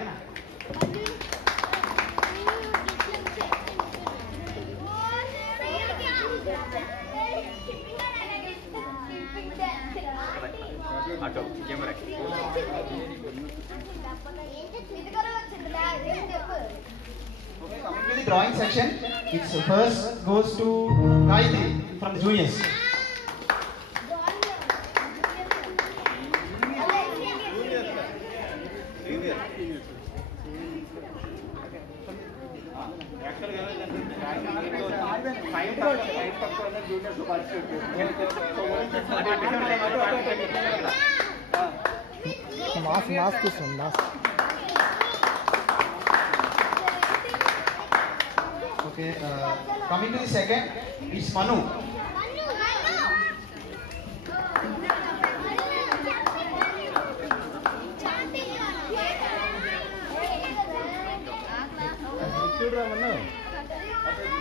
అటు camera Coming to the drawing section, its first goes to Gayatri from the juniors. Mask తీసుకోండి mask. Okay, coming to the second, it's Manu. చూడరా మను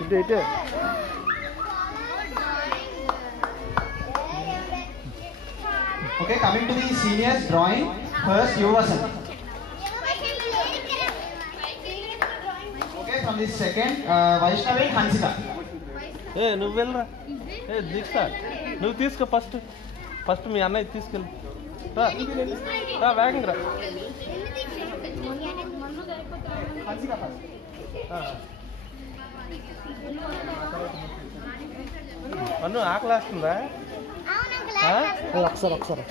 ఇటు ఇటు. Okay, coming to the seniors drawing, first Yuvasan. Okay, from the second, Vaishnavi Hansika. నువ్వు వెళ్ళరా. దీక్ష నువ్వు తీసుకో ఫస్ట్ మీ అన్నయ్య తీసుకెళ్ళి రా వేగంగా రా. అన్ను ఆకలేస్తుందా? ఒకసారి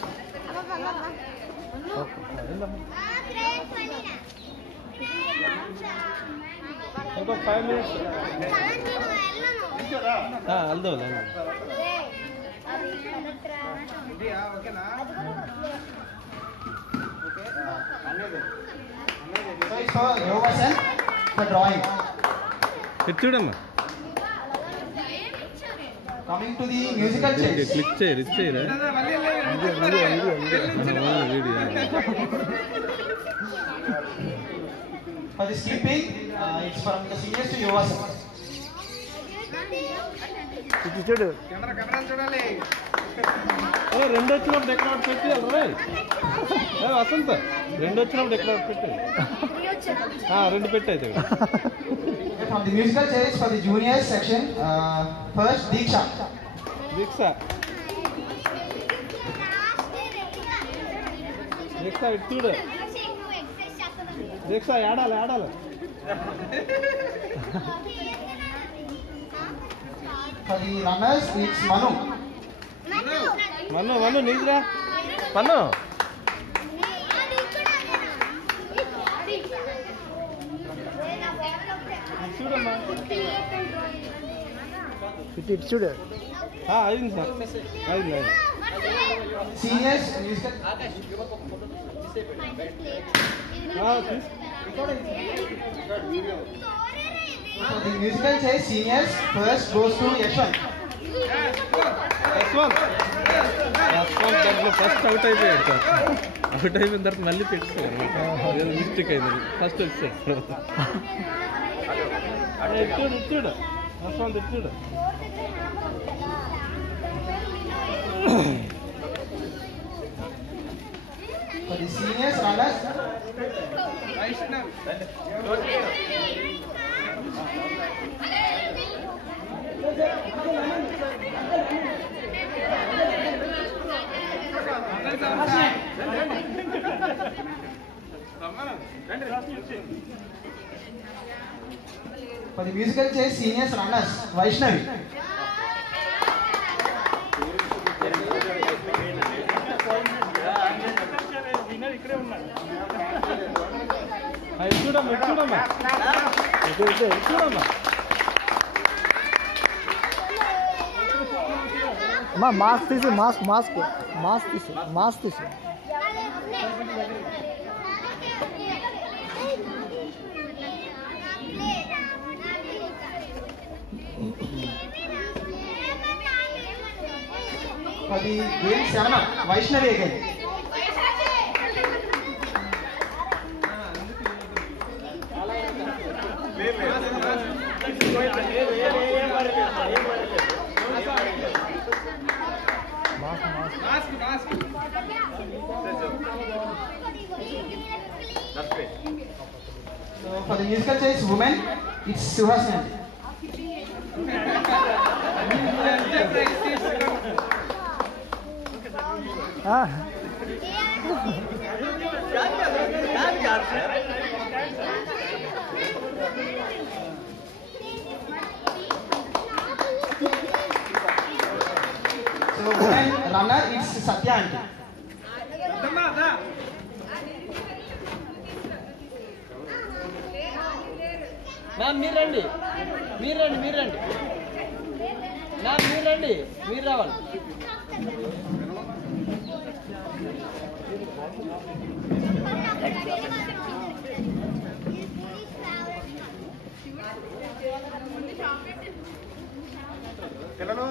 ఇంకో 5 minutes వెళ్దాం. So it's for Yuvasan for drawing. ఇటు చూడమ్మా. Coming to the musical chairs. Click చేయరా. For the skipping, it's from the seniors to Yuvasan. ఇటు చూడు. రెండు వచ్చినప్పుడు ఎక్కడ పెట్టి వసంత రెండు వచ్చినప్పుడు ఎక్కడ పెట్టి రెండు పెట్టి అయితే. From the musical chairs for the juniors section, first Diksha. ఇటు చూడు. దీక్ష ఆడాలి. For the runners, it's Manu. మను నీదిరా మను. చూడమ్మా. ఇటు చూడు. అయింది సార్ అయింది. Seniors musical. So the musical chairs seniors first goes to Yashwant. దాంట్లో ఫస్ట్ అవుట్ అయిపోయాడు సార్. అవుట్ అయిపోయిన తర్వాత మళ్ళీ పెట్టుకోవాలి. మిస్టేక్ అయింది. ఫస్ట్ వచ్చాడు. చూడు యశ్వంత్ చూడు. For the seniors runners, for the musical chairs seniors runners, Vaishnavi. చూడమ్మా. అమ్మా మాస్క్ తీసి మాస్క్ తీసి. For the grade 7, Vaishnavi again. So for the musical chairs women, it's Suhasini. Runner it's Satya aunty. Ma'am మీరు రండి, మీరు రండి, మీరు రండి మ్యామ్, మీరు రండి, మీరు రావాలి. పిల్లలు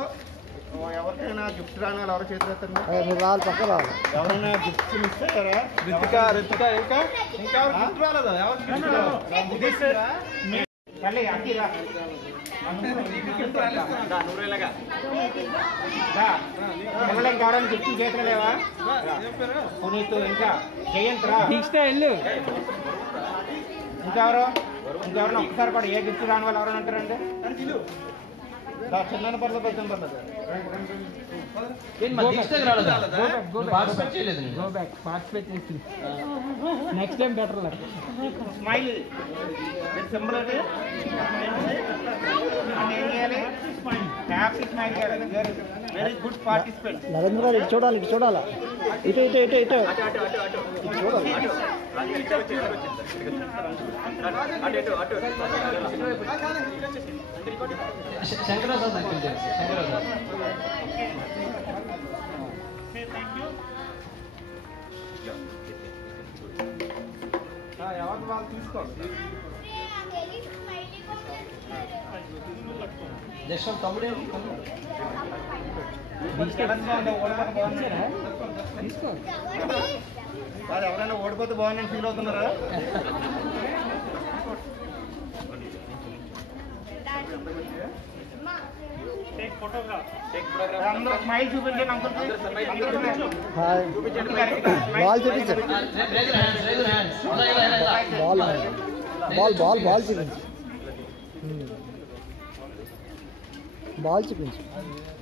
ఎవరికైనా గిఫ్ట్ రాని వాళ్ళు ఎవరు చేతులు ఎత్తండి. మీరు రావాలి, పక్క రావాలి. ఎవరైనా గిఫ్ట్స్ మిస్ అయ్యారా? రితిక ఇంకా ఇంకెవరు గిఫ్ట్ రాలేదా? ఎవరు గిఫ్ట్ తల్లి అక్కిరా పిల్లలు ఇంకెవరైనా గిఫ్ట్ చేతులు లేవా? పునీత్ ఇంకా జయంత్ రా. ఇల్లు ఇంకెవరైనా ఒక్కసారి కూడా ఏ గిఫ్ట్ రాని వాళ్ళు ఎవరైనా ఉంటారండి? చిన్న పర్లేదు పెద్ద పర్లేదు. Next time better. Smile symbol అది ఏం చేయాలి? హ్యాపీ స్మైల్ చేయాలి. Very good participant. Narendra garu ఇటు చూడాలి, ఇటు చూడాలా, ఇటు ఇటు ఇటు ఇటు ఇటు చూడాలి. శంకరాచార్య శంకరాచార్య ఎవరు వాళ్ళు తీసుకోండి. జస్ట్ తమ్ముడే ఎవరైనా ఓడిపోతే బాగుందని ఫీల్ అవుతున్నారా? అందరూ స్మైల్ చూపించండి అంకుల్. హాయ్, బాల్ చూపించండి. బాల్ బాల్ బాల్ చూపించు, బాల్ చూపించు.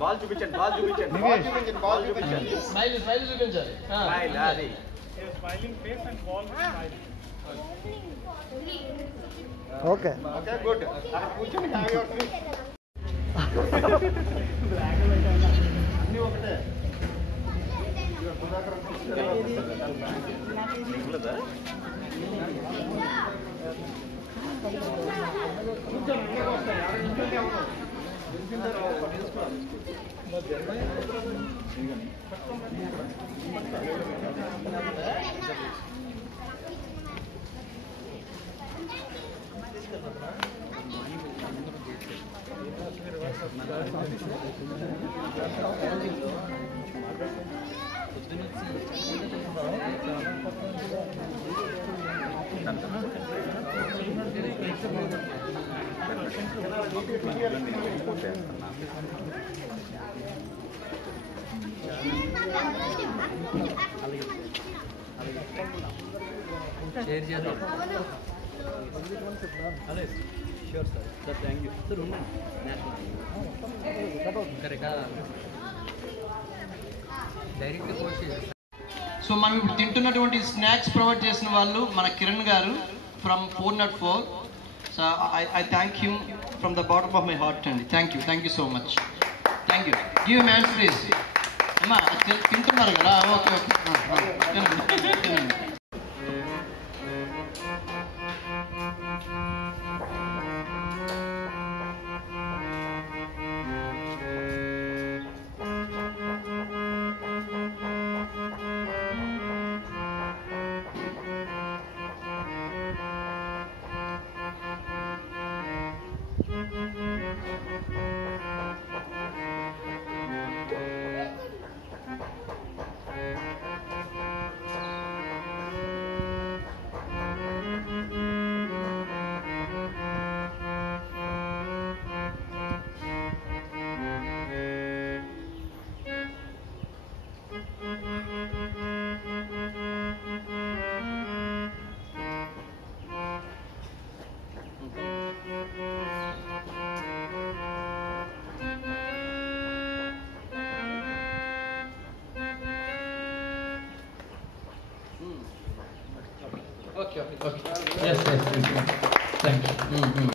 బాల్ చూపించండి, బాల్ చూపించండి, బాల్ చూపించండి, బాల్ చూపించండి. స్మైల్ స్మైల్ చూపించాలి. స్మైల్ అది. Smiling face and ball smile. Okay okay good. అక్కడ కూర్చొని హ్యావ్ యువర్ డ్రింక్. అన్నీ ఒకటే. షేర్ చేద్దాం. అదే sure sir. Sir thank you sir. Correct direct post చేయాలి. సో మనం ఇప్పుడు తింటున్నటువంటి స్నాక్స్ ప్రొవైడ్ చేసిన వాళ్ళు మన Kiran garu from 404. So I thank you from the bottom of my heart అండి. Thank you so much. Thank you. Give hands please. అమ్మా తింటున్నారు కదా? Okay okay. Okay. Yes. Thank you.